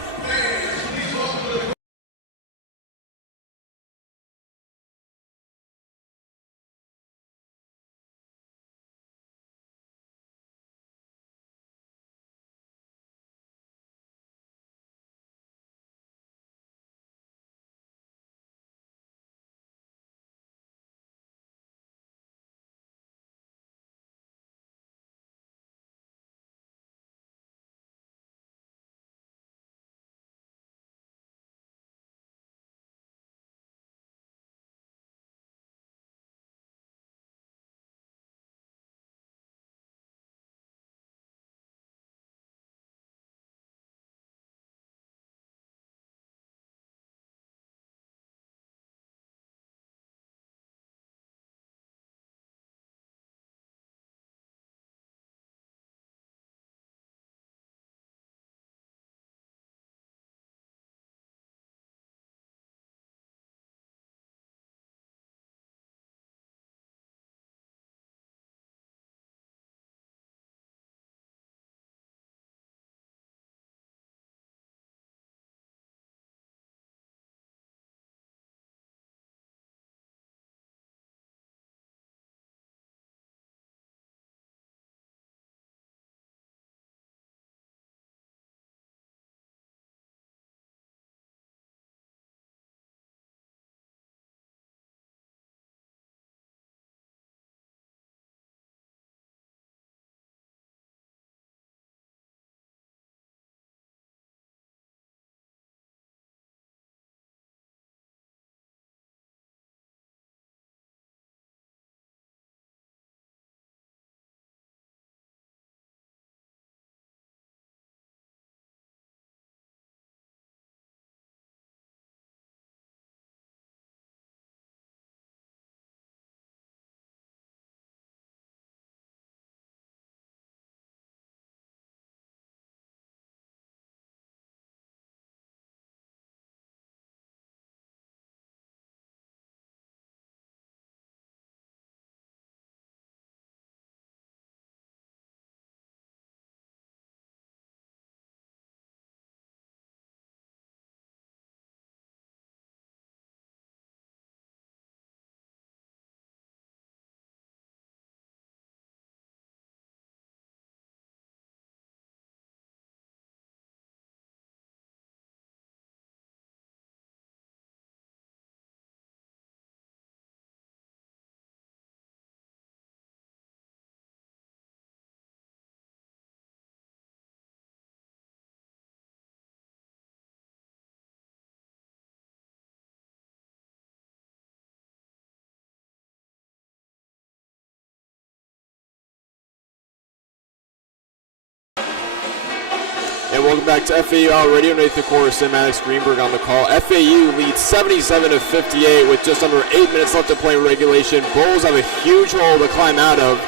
welcome back to FAU Out Radio. Nathan Korst and Maddox Greenberg on the call. FAU leads 77-58 with just under 8 minutes left to play in regulation. Bulls have a huge hole to climb out of,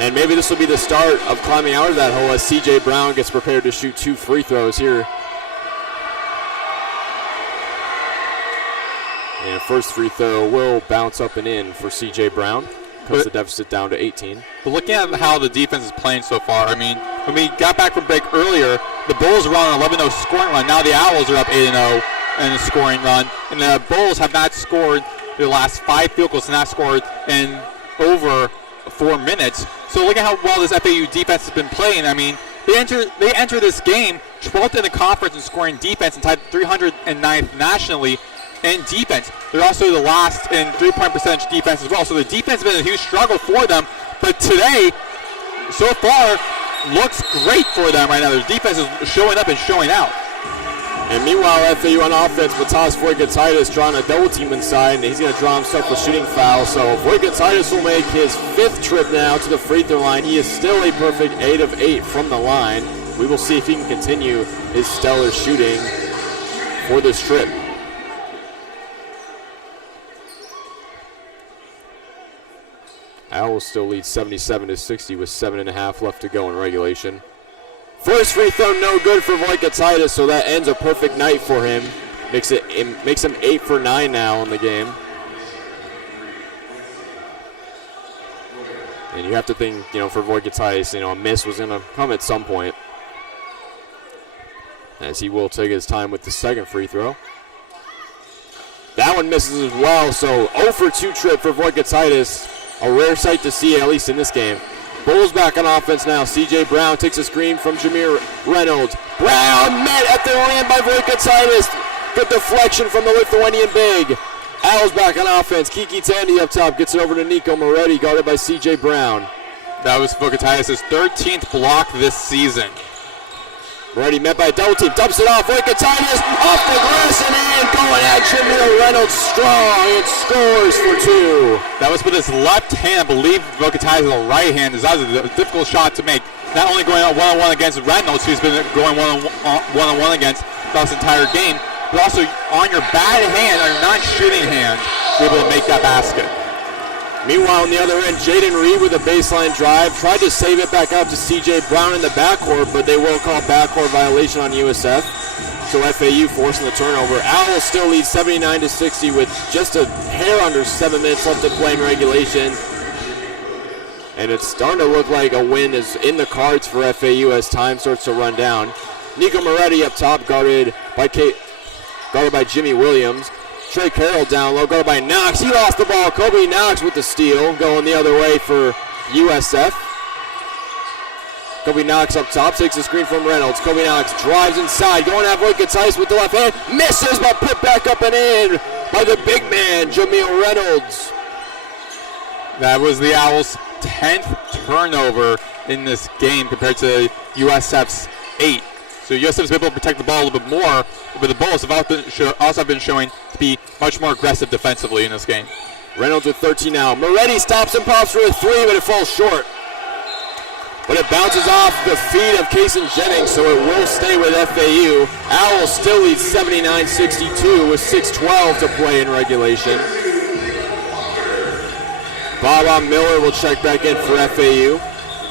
and maybe this will be the start of climbing out of that hole as C.J. Brown gets prepared to shoot 2 free throws here. And first free throw will bounce up and in for C.J. Brown. Cuts the deficit down to 18. But looking at how the defense is playing so far, I mean, when we got back from break earlier, the Bulls were on an 11-0 scoring run. Now the Owls are up 8-0 in a scoring run. And the Bulls have not scored their last 5 field goals, not scored in over 4 minutes. So look at how well this FAU defense has been playing. I mean, they enter this game 12th in the conference in scoring defense and tied 309th nationally in defense. They're also the last in three-point percentage defense as well. So the defense has been a huge struggle for them. But today, so far, looks great for them right now. Their defense is showing up and showing out. And meanwhile, FAU on offense, Matas Voigatitis drawing a double team inside, and he's going to draw himself a shooting foul. So Voigatitis will make his 5th trip now to the free throw line. He is still a perfect 8 of 8 from the line. We will see if he can continue his stellar shooting for this trip. Owls still lead 77-60 with 7.5 left to go in regulation. First free throw no good for Voigatitis, so that ends a perfect night for him. Makes him 8 for 9 now in the game. And you have to think, for Voigatitis, a miss was going to come at some point, as he will take his time with the second free throw. That one misses as well, so 0 for 2 trip for Voigatitis. A rare sight to see, at least in this game. Bulls back on offense now. C.J. Brown takes a screen from Jameer Reynolds. Brown met at the rim by Voigatitis. Good deflection from the Lithuanian big. Owls back on offense. Kiki Tandy up top gets it over to Nico Moretti, guarded by C.J. Brown. That was Voigatitis' 13th block this season. Moretti met by a double team. Dumps it off. Voigatitis off the glass and in. Going at Jameer Reynolds strong and scores for 2. That was with his left hand. I believe Voigatitis with the right hand. That was a difficult shot to make. Not only going on one-on-one against Reynolds, who's been going one-on-one against this entire game, but also on your bad hand, on your non-shooting hand, be able to make that basket. Meanwhile, on the other end, Jaden Reed with a baseline drive. Tried to save it back up to C.J. Brown in the backcourt, but they will call backcourt violation on USF. So FAU forcing the turnover. Owls still lead 79-60 with just a hair under 7 minutes left to play in regulation. And it's starting to look like a win is in the cards for FAU as time starts to run down. Nico Moretti up top, guarded by Jimmy Williams. Trey Carroll down low, guarded by Knox. He lost the ball. Kobe Knox with the steal, going the other way for USF. Kobe Knox up top, takes a screen from Reynolds. Kobe Knox drives inside, going at Voigatitis with the left hand. Misses, but put back up and in by the big man, Jameer Reynolds. That was the Owls' 10th turnover in this game compared to USF's 8. So USF's been able to protect the ball a little bit more, but the Bulls have also been showing to be much more aggressive defensively in this game. Reynolds with 13 now. Moretti stops and pops for a 3, but it falls short. But it bounces off the feet of Kason Jennings, so it will stay with FAU. Owls still lead 79-62 with 6:12 to play in regulation. Baba Miller will check back in for FAU.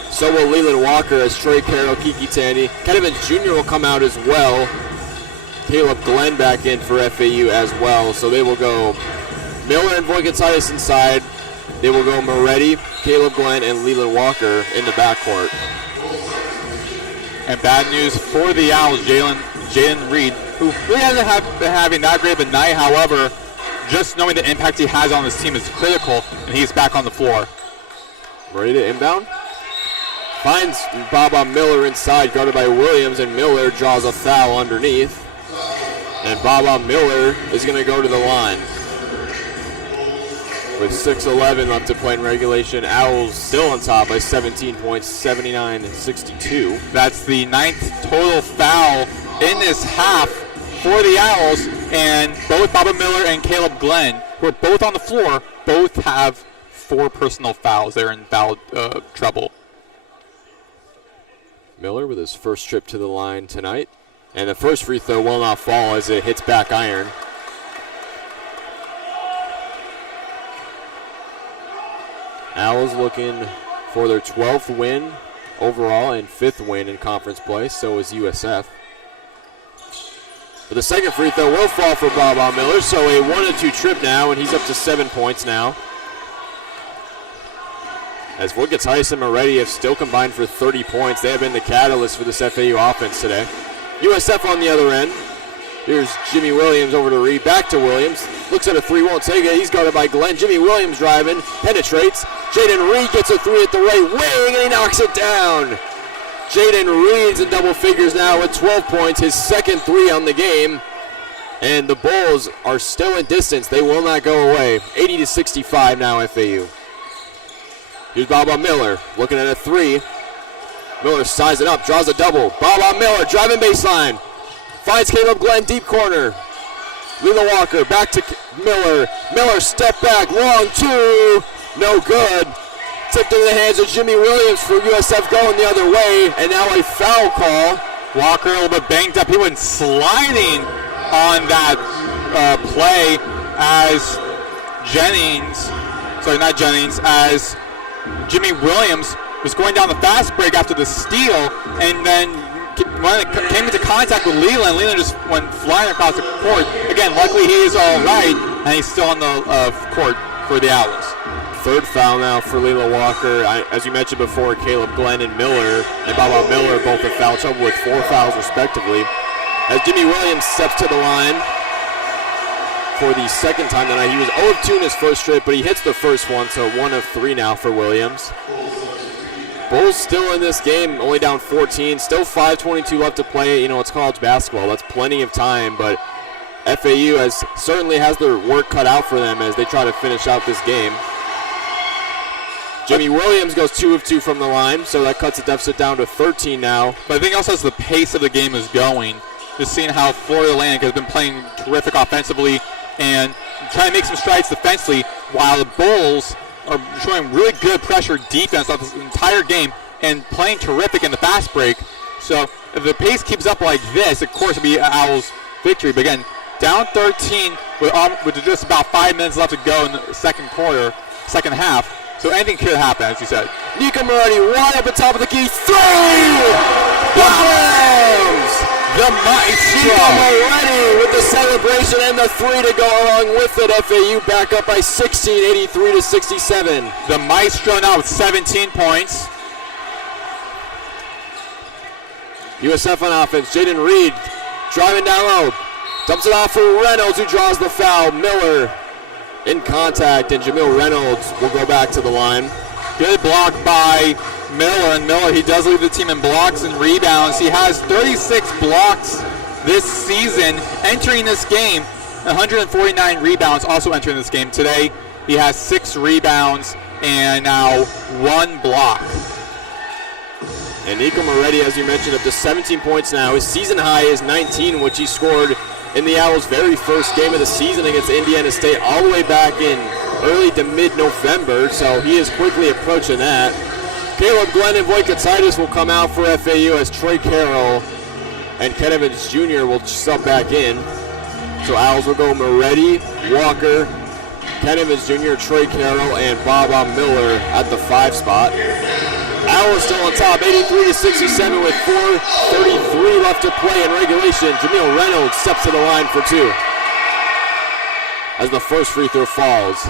So will Leland Walker as Trey Carroll, Kiki Tandy. Kevin Jr. will come out as well. Caleb Glenn back in for FAU as well. So they will go Miller and Voigatitis inside. They will go Moretti, Caleb Glenn, and Leland Walker in the backcourt. And bad news for the Owls, Jalen Reed, who really hasn't been having that great of a night. However, just knowing the impact he has on this team is critical, and he's back on the floor. Ready to inbound? Finds Baba Miller inside, guarded by Williams, and Miller draws a foul underneath. And Baba Miller is going to go to the line. With 6:11 left to play in regulation, Owls still on top by 17 points, 79-62. That's the 9th total foul in this half for the Owls, and both Baba Miller and Caleb Glenn, who are both on the floor, both have 4 personal fouls. They're in foul trouble. Miller with his first trip to the line tonight. And the first free throw will not fall as it hits back iron. Owls looking for their 12th win overall and 5th win in conference play. So is USF. But the second free throw will fall for Bob Miller, so a 1-2 trip now, and he's up to 7 points now. As Wojciech and Moretti have still combined for 30 points. They have been the catalyst for this FAU offense today. USF on the other end. Here's Jimmy Williams over to Reed. Back to Williams. Looks at a three, won't take it. He's guarded by Glenn. Jimmy Williams driving, penetrates. Jaden Reed gets a three at the right wing, and he knocks it down. Jaden Reed's in double figures now with 12 points, his second three on the game. And the Bulls are still in distance. They will not go away. 80-65 now, FAU. Here's Bob Miller looking at a three. Miller sizing up, draws a double. Bob Miller driving baseline. Finds Caleb Glenn, deep corner. Lila Walker back to Miller. Miller step back, long two. No good. Tipped into the hands of Jimmy Williams for USF going the other way. And now a foul call. Walker a little bit banged up. He went sliding on that play as as Jimmy Williams was going down the fast break after the steal, and then when it came into contact with Leland, Leland just went flying across the court. Again, luckily he is all right, and he's still on the court for the Owls. Third foul now for Lila Walker. As you mentioned before, Caleb Glenn and Miller and Bob Miller both have foul trouble with 4 fouls respectively. As Jimmy Williams steps to the line for the second time tonight. He was 0 of 2 in his first trip, but he hits the first one, so 1 of 3 now for Williams. Bulls still in this game, only down 14. Still 5:22 left to play. You know, it's college basketball. That's plenty of time, but FAU certainly has their work cut out for them as they try to finish out this game. Jimmy Williams goes 2 of 2 from the line, so that cuts the deficit down to 13 now. But I think also as the pace of the game is going, just seeing how Florida Atlantic has been playing terrific offensively and trying to make some strides defensively, while the Bulls are showing really good pressure defense throughout this entire game and playing terrific in the fast break. So if the pace keeps up like this, of course it'll be Owls' victory. But again, down 13 with just about 5 minutes left to go in the second half. So anything could happen, as you said. Nico Moretti right up the top of the key. 3! Wow. The maestro. Nico Moretti with the celebration and the 3 to go along with it. FAU back up by 16, 83-67. The maestro now with 17 points. USF on offense. Jaden Reed driving down low. Dumps it off for Reynolds, who draws the foul. Miller in contact, and Jamil Reynolds will go back to the line. Good block by Miller, and Miller, he does lead the team in blocks and rebounds. He has 36 blocks this season. Entering this game, 149 rebounds also entering this game. Today, he has 6 rebounds and now 1 block. And Nico Moretti, as you mentioned, up to 17 points now. His season high is 19, which he scored in the Owls' very first game of the season against Indiana State, all the way back in early to mid-November, so he is quickly approaching that. Caleb Glenn and Wojciech will come out for FAU as Troy Carroll and Ken Evans Jr. will sub back in. So Owls will go Moretti, Walker, Ken Evans Jr., Troy Carroll, and Bob Miller at the 5 spot. Owls still on top, 83-67 with 4:33 left to play in regulation. Jamil Reynolds steps to the line for 2 as the first free throw falls.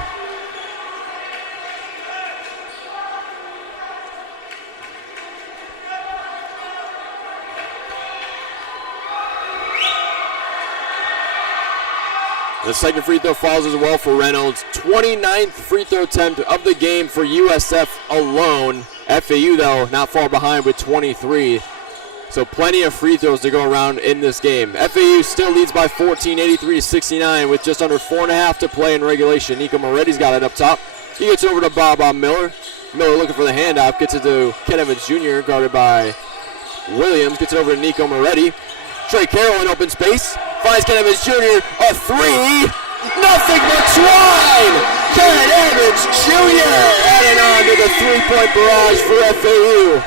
The second free throw falls as well for Reynolds. 29th free throw attempt of the game for USF alone. FAU, though, not far behind with 23. So plenty of free throws to go around in this game. FAU still leads by 14, 83-69, with just under 4.5 to play in regulation. Nico Moretti's got it up top. He gets over to Bob Miller. Miller looking for the handoff. Gets it to Ken Evans Jr., guarded by Williams. Gets it over to Nico Moretti. Trey Carroll in open space. Finds Ken Evans Jr. A 3. Nothing but twine! Ken Evans Jr. adding on to the 3-point barrage for FAU.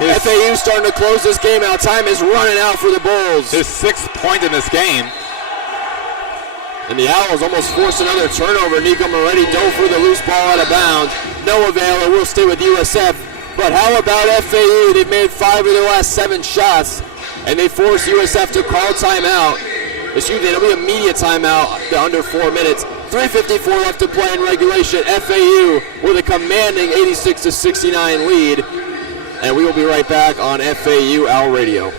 FAU starting to close this game out. Time is running out for the Bulls. His 6th point in this game. And the Owls almost forced another turnover. Nico Moretti dove for the loose ball out of bounds. No avail. It will stay with USF. But how about FAU? They've made 5 of their last 7 shots, and they forced USF to call timeout. Excuse me, it'll be immediate timeout under 4 minutes. 3:54 left to play in regulation. FAU with a commanding 86-69 lead. And we will be right back on FAU Owl Radio.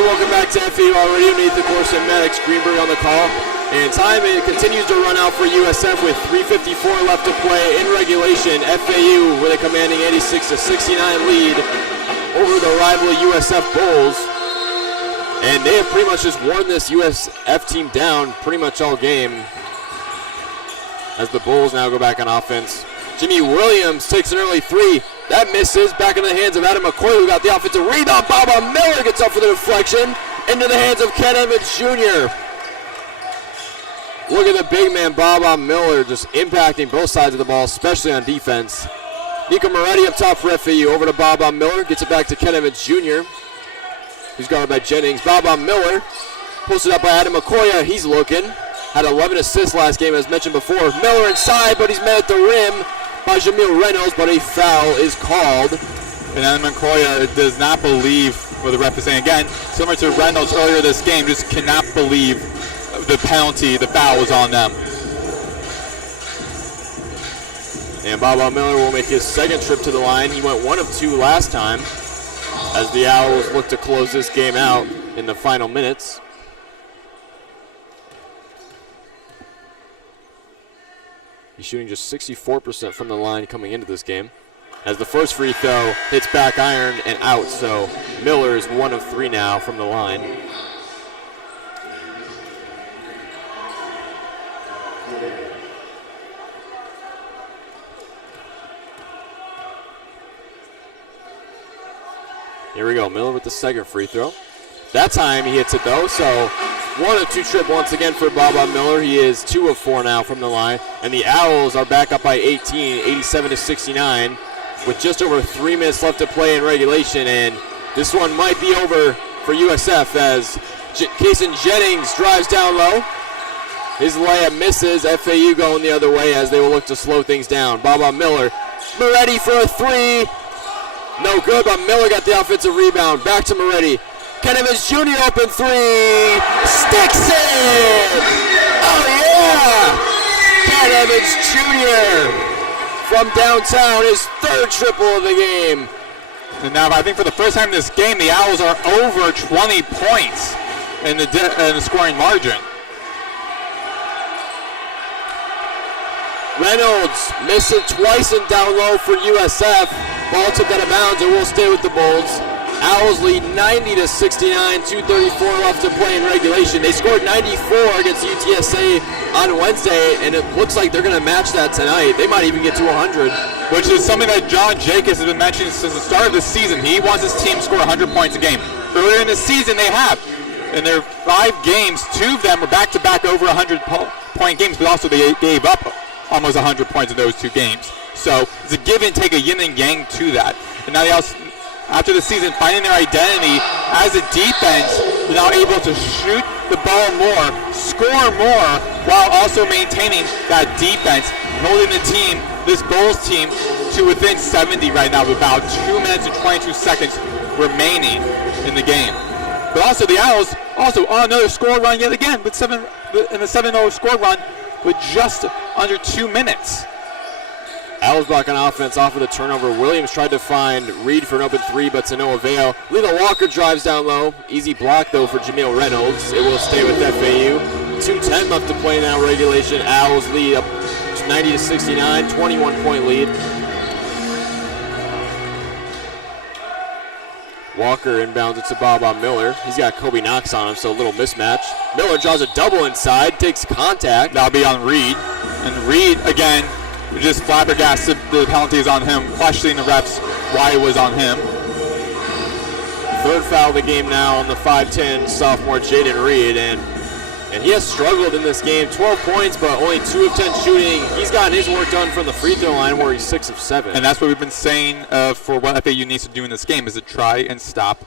And welcome back to FAU already underneath the Korst and Maddox. Greenberg on the call. And time it continues to run out for USF with 3:54 left to play in regulation. FAU with a commanding 86-69 lead over the rival USF Bulls. And they have pretty much just worn this USF team down pretty much all game as the Bulls now go back on offense. Jimmy Williams takes an early 3. That misses. Back into the hands of Adam McCoy, who got the offensive rebound. Baba Miller gets up for the deflection. Into the hands of Ken Emmons Jr. Look at the big man, Baba Miller, just impacting both sides of the ball, especially on defense. Nico Moretti up top for FAU. Over to Baba Miller. Gets it back to Ken Emmons Jr. He's guarded by Jennings. Baba Miller posted up by Adam McCoy. He's looking. Had 11 assists last game, as mentioned before. Miller inside, but he's met at the rim by Jamil Reynolds, but a foul is called. And Adam McCoy does not believe what the ref is saying. Again, similar to Reynolds earlier this game, just cannot believe the penalty, the foul was on them. And Baba Miller will make his second trip to the line. He went 1 of 2 last time as the Owls look to close this game out in the final minutes. He's shooting just 64% from the line coming into this game, as the first free throw hits back iron and out. So Miller is 1 of 3 now from the line. Here we go, Miller with the second free throw. That time he hits it though, so 1 of 2 trip once again for Baba Miller. He is 2 of 4 now from the line. And the Owls are back up by 18, 87-69, with just over 3 minutes left to play in regulation. And this one might be over for USF as Kason Jennings drives down low. His layup misses. FAU going the other way as they will look to slow things down. Baba Miller, Moretti for a 3. No good, but Miller got the offensive rebound. Back to Moretti. Ken Evans Jr. open 3. Sticks it! Oh, yeah! Ken Evans Jr. from downtown, his 3rd triple of the game. And now, I think for the first time in this game, the Owls are over 20 points in the scoring margin. Reynolds missed it twice and down low for USF. Ball tipped out of bounds and will stay with the Bulls. Owls lead 90-69, 2:34 left to play in regulation. They scored 94 against UTSA on Wednesday, and it looks like they're going to match that tonight. They might even get to 100. Which is something that John Jacobs has been mentioning since the start of the season. He wants his team to score 100 points a game. Earlier in the season, they have. In their 5 games, 2 of them were back-to-back over 100-point games, but also they gave up almost 100 points in those 2 games. So it's a give and take, a yin and yang to that. And now they also, after the season, finding their identity as a defense, they're now able to shoot the ball more, score more, while also maintaining that defense, holding the team, this Bulls team, to within 70 right now with about 2 minutes and 22 seconds remaining in the game. But also the Owls also on another score run yet again with in a 7-0 score run with just under 2 minutes. Owls back on offense off of the turnover. Williams tried to find Reed for an open 3, but to no avail. Lila Walker drives down low. Easy block, though, for Jameel Reynolds. It will stay with FAU. 2:10 left to play now regulation. Owls lead up 90-69, 21-point lead. Walker inbounds it to Baba Miller. He's got Kobe Knox on him, so a little mismatch. Miller draws a double inside, takes contact. That'll be on Reed. And Reed, again, just flabbergasted. The penalty is on him, questioning the refs why it was on him. 3rd foul of the game now on the 5'10 sophomore Jaden Reed, and he has struggled in this game. 12 points, but only 2 of 10 shooting. He's gotten his work done from the free throw line where he's 6 of 7. And that's what we've been saying for what FAU needs to do in this game is to try and stop.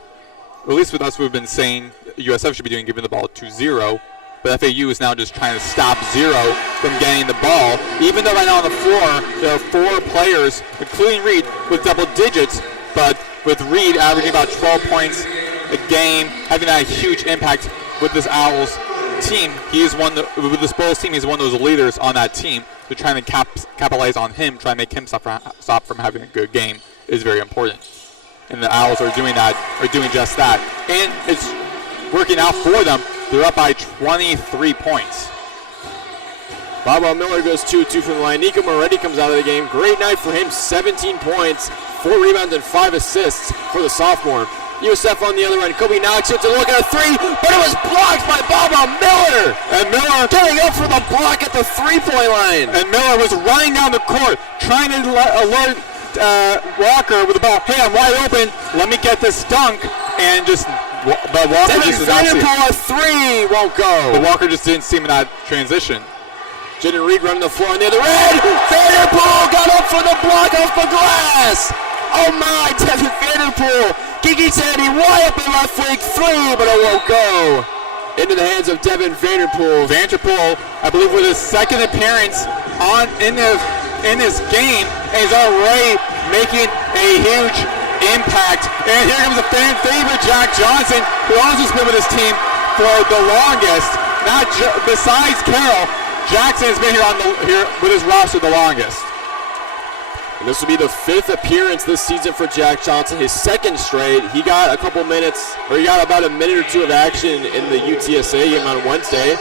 At least with us, we've been saying USF should be doing giving the ball 2-0. But FAU is now just trying to stop Zero from getting the ball. Even though right now on the floor, there are 4 players, including Reed, with double digits. But with Reed averaging about 12 points a game, having that huge impact with this Owls team, with this Bulls team, he's one of those leaders on that team. So trying to capitalize on him, trying to make him stop from having a good game is very important. And the Owls are doing just that. And it's working out for them. They're up by 23 points. Baba Miller goes 2-2 from the line. Nico Moretti comes out of the game. Great night for him. 17 points, 4 rebounds, and 5 assists for the sophomore. USF on the other end. Kobe Knox hits a look at a 3, but it was blocked by Baba Miller. And Miller getting up for the block at the 3-point line. And Miller was running down the court, trying to alert Walker with the ball. Hey, I'm wide open. Let me get this dunk. And just, but Walker just did not see it. A 3 won't go. But Walker just didn't see him in that transition. Jaden Reed running the floor on the other end. Vanderpool got up for the block off the glass. Oh my, Devin Vanderpool. Kiki Sandy wide open left wing 3, but it won't go. Into the hands of Devin Vanderpool. Vanderpool, I believe, with his 2nd appearance in this game, and he's already making a huge impact. And here comes a fan favorite, Jack Johnson, who also has been with his team for the longest. Besides Carroll, Jackson has been here with his roster the longest. And this will be the 5th appearance this season for Jack Johnson, his 2nd straight. He got he got about a minute or 2 of action in the UTSA game on Wednesday.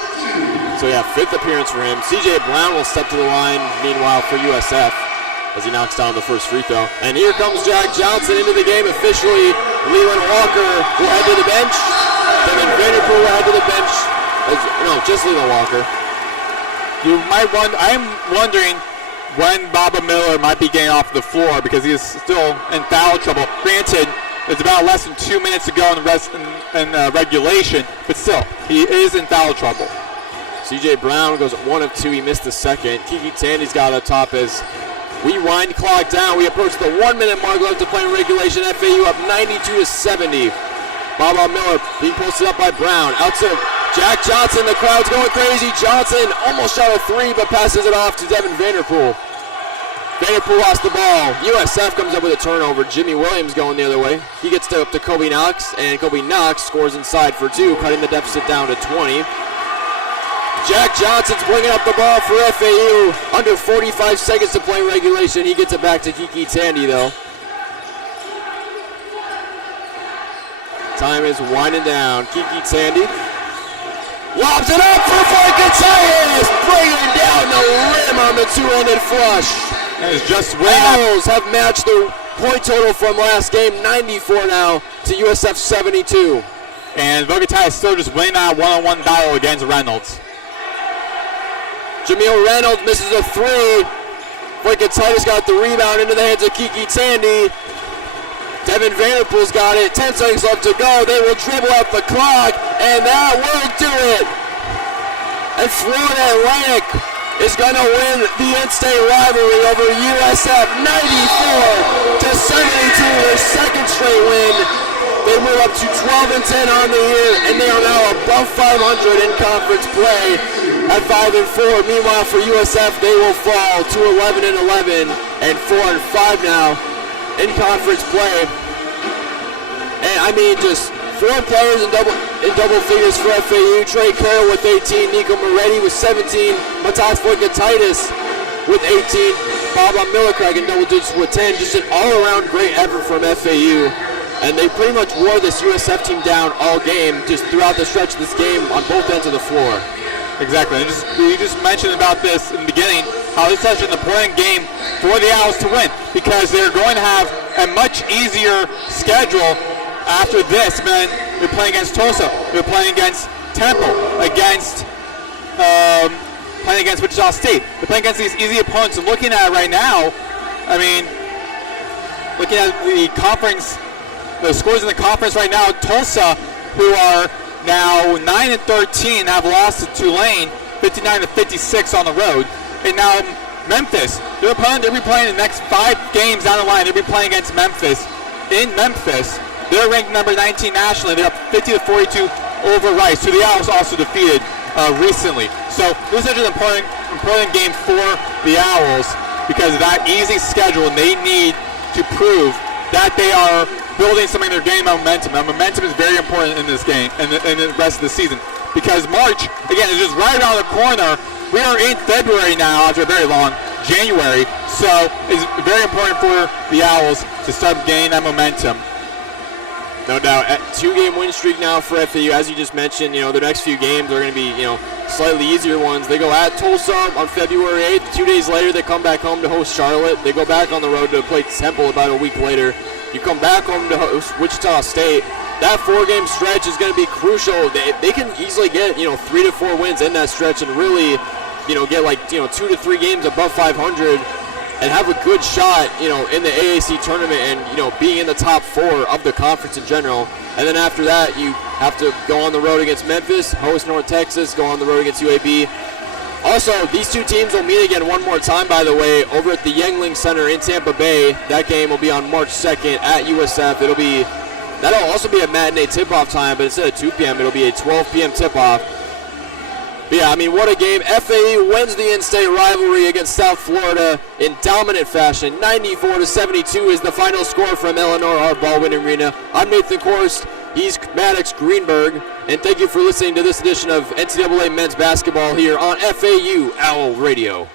So yeah, 5th appearance for him. CJ Brown will step to the line, meanwhile, for USF as he knocks down the first free throw. And here comes Jack Johnson into the game officially. Leland Walker will head to the bench. Devin Vanderpool will head to the bench. Just Leland Walker. I'm wondering when Baba Miller might be getting off the floor because he is still in foul trouble. Granted, It's about less than 2 minutes to go in regulation, but still, he is in foul trouble. C.J. Brown goes 1 of 2. He missed the second. Kiki Tandy's got up top as we wind clock down. We approach the 1 minute mark left to play in regulation. FAU up 92-70. Baba Miller being posted up by Brown. Out to Jack Johnson. The crowd's going crazy. Johnson almost shot a 3, but passes it off to Devin Vanderpool. Vanderpool lost the ball. USF comes up with a turnover. Jimmy Williams going the other way. He gets up to Kobe Knox, and Kobe Knox scores inside for 2, cutting the deficit down to 20. Jack Johnson's bringing up the ball for FAU. Under 45 seconds to play in regulation. He gets it back to Kiki Tandy, though. Time is winding down. Kiki Tandy lobs it up for Commentators, bringing down the rim on the two-handed flush. It's just Owls have matched the point total from last game, 94 now to USF 72. And Bogota is still just winning that one-on-one battle against Reynolds. Jameel Reynolds misses a 3. Commentators got the rebound into the hands of Kiki Tandy. Devin Vanderpool's got it. 10 seconds left to go. They will dribble up the clock, and that will do it. And Florida Atlantic is going to win the in-state rivalry over USF 94-72, their second straight win. They move up to 12-10 on the year, and they are now above 500 in conference play at 5-4. Meanwhile, for USF, they will fall to 11-11 and 4-5 now in conference play. And I mean, just 4 players in double figures for FAU. Trey Carroll with 18, Nico Moretti with 17, Matas Commentators with 18, Baba Miller cracking double digits with 10. Just an all-around great effort from FAU. And they pretty much wore this USF team down all game, just throughout the stretch of this game on both ends of the floor. Exactly. And you just mentioned about this in the beginning, how this is such an important game for the Owls to win, because they're going to have a much easier schedule after this. Man, they're playing against Tulsa, they're playing against Temple, playing against Wichita State. They're playing against these easy opponents. And looking at it right now, I mean, looking at the conference, the scores in the conference right now, Tulsa, who are now 9-13, have lost to Tulane 59-56 on the road. And now Memphis, they'll be playing the next 5 games down the line. They'll be playing against Memphis. In Memphis, they're ranked number 19 nationally. They're up 50-42 over Rice, who the Owls also defeated recently. So this is such an important game for the Owls because of that easy schedule, and they need to prove that they are building something in their game momentum. And momentum is very important in this game and in the rest of the season, because March, again, is just right around the corner. We are in February now after a very long January, so it's very important for the Owls to start gaining that momentum. No doubt. 2-game win streak now for FAU. As you just mentioned, the next few games are going to be, slightly easier ones. They go at Tulsa on February 8th. 2 days later, they come back home to host Charlotte. They go back on the road to play Temple about a week later. You come back home to host Wichita State. That 4-game stretch is going to be crucial. They can easily get, 3 to 4 wins in that stretch and really, get 2 to 3 games above 500 and have a good shot, in the AAC tournament and, being in the top 4 of the conference in general. And then after that, you have to go on the road against Memphis, host North Texas, go on the road against UAB. Also, these 2 teams will meet again one more time, by the way, over at the Yuengling Center in Tampa Bay. That game will be on March 2nd at USF. That'll also be a matinee tip-off time, but instead of 2 p.m., it'll be a 12 p.m. tip-off. But yeah, I mean, what a game. FAU wins the in-state rivalry against South Florida in dominant fashion. 94-72 is the final score from Eleanor R. Baldwin Arena. I'm Nathan Korst. He's Maddox Greenberg. And thank you for listening to this edition of NCAA Men's Basketball here on FAU Owl Radio.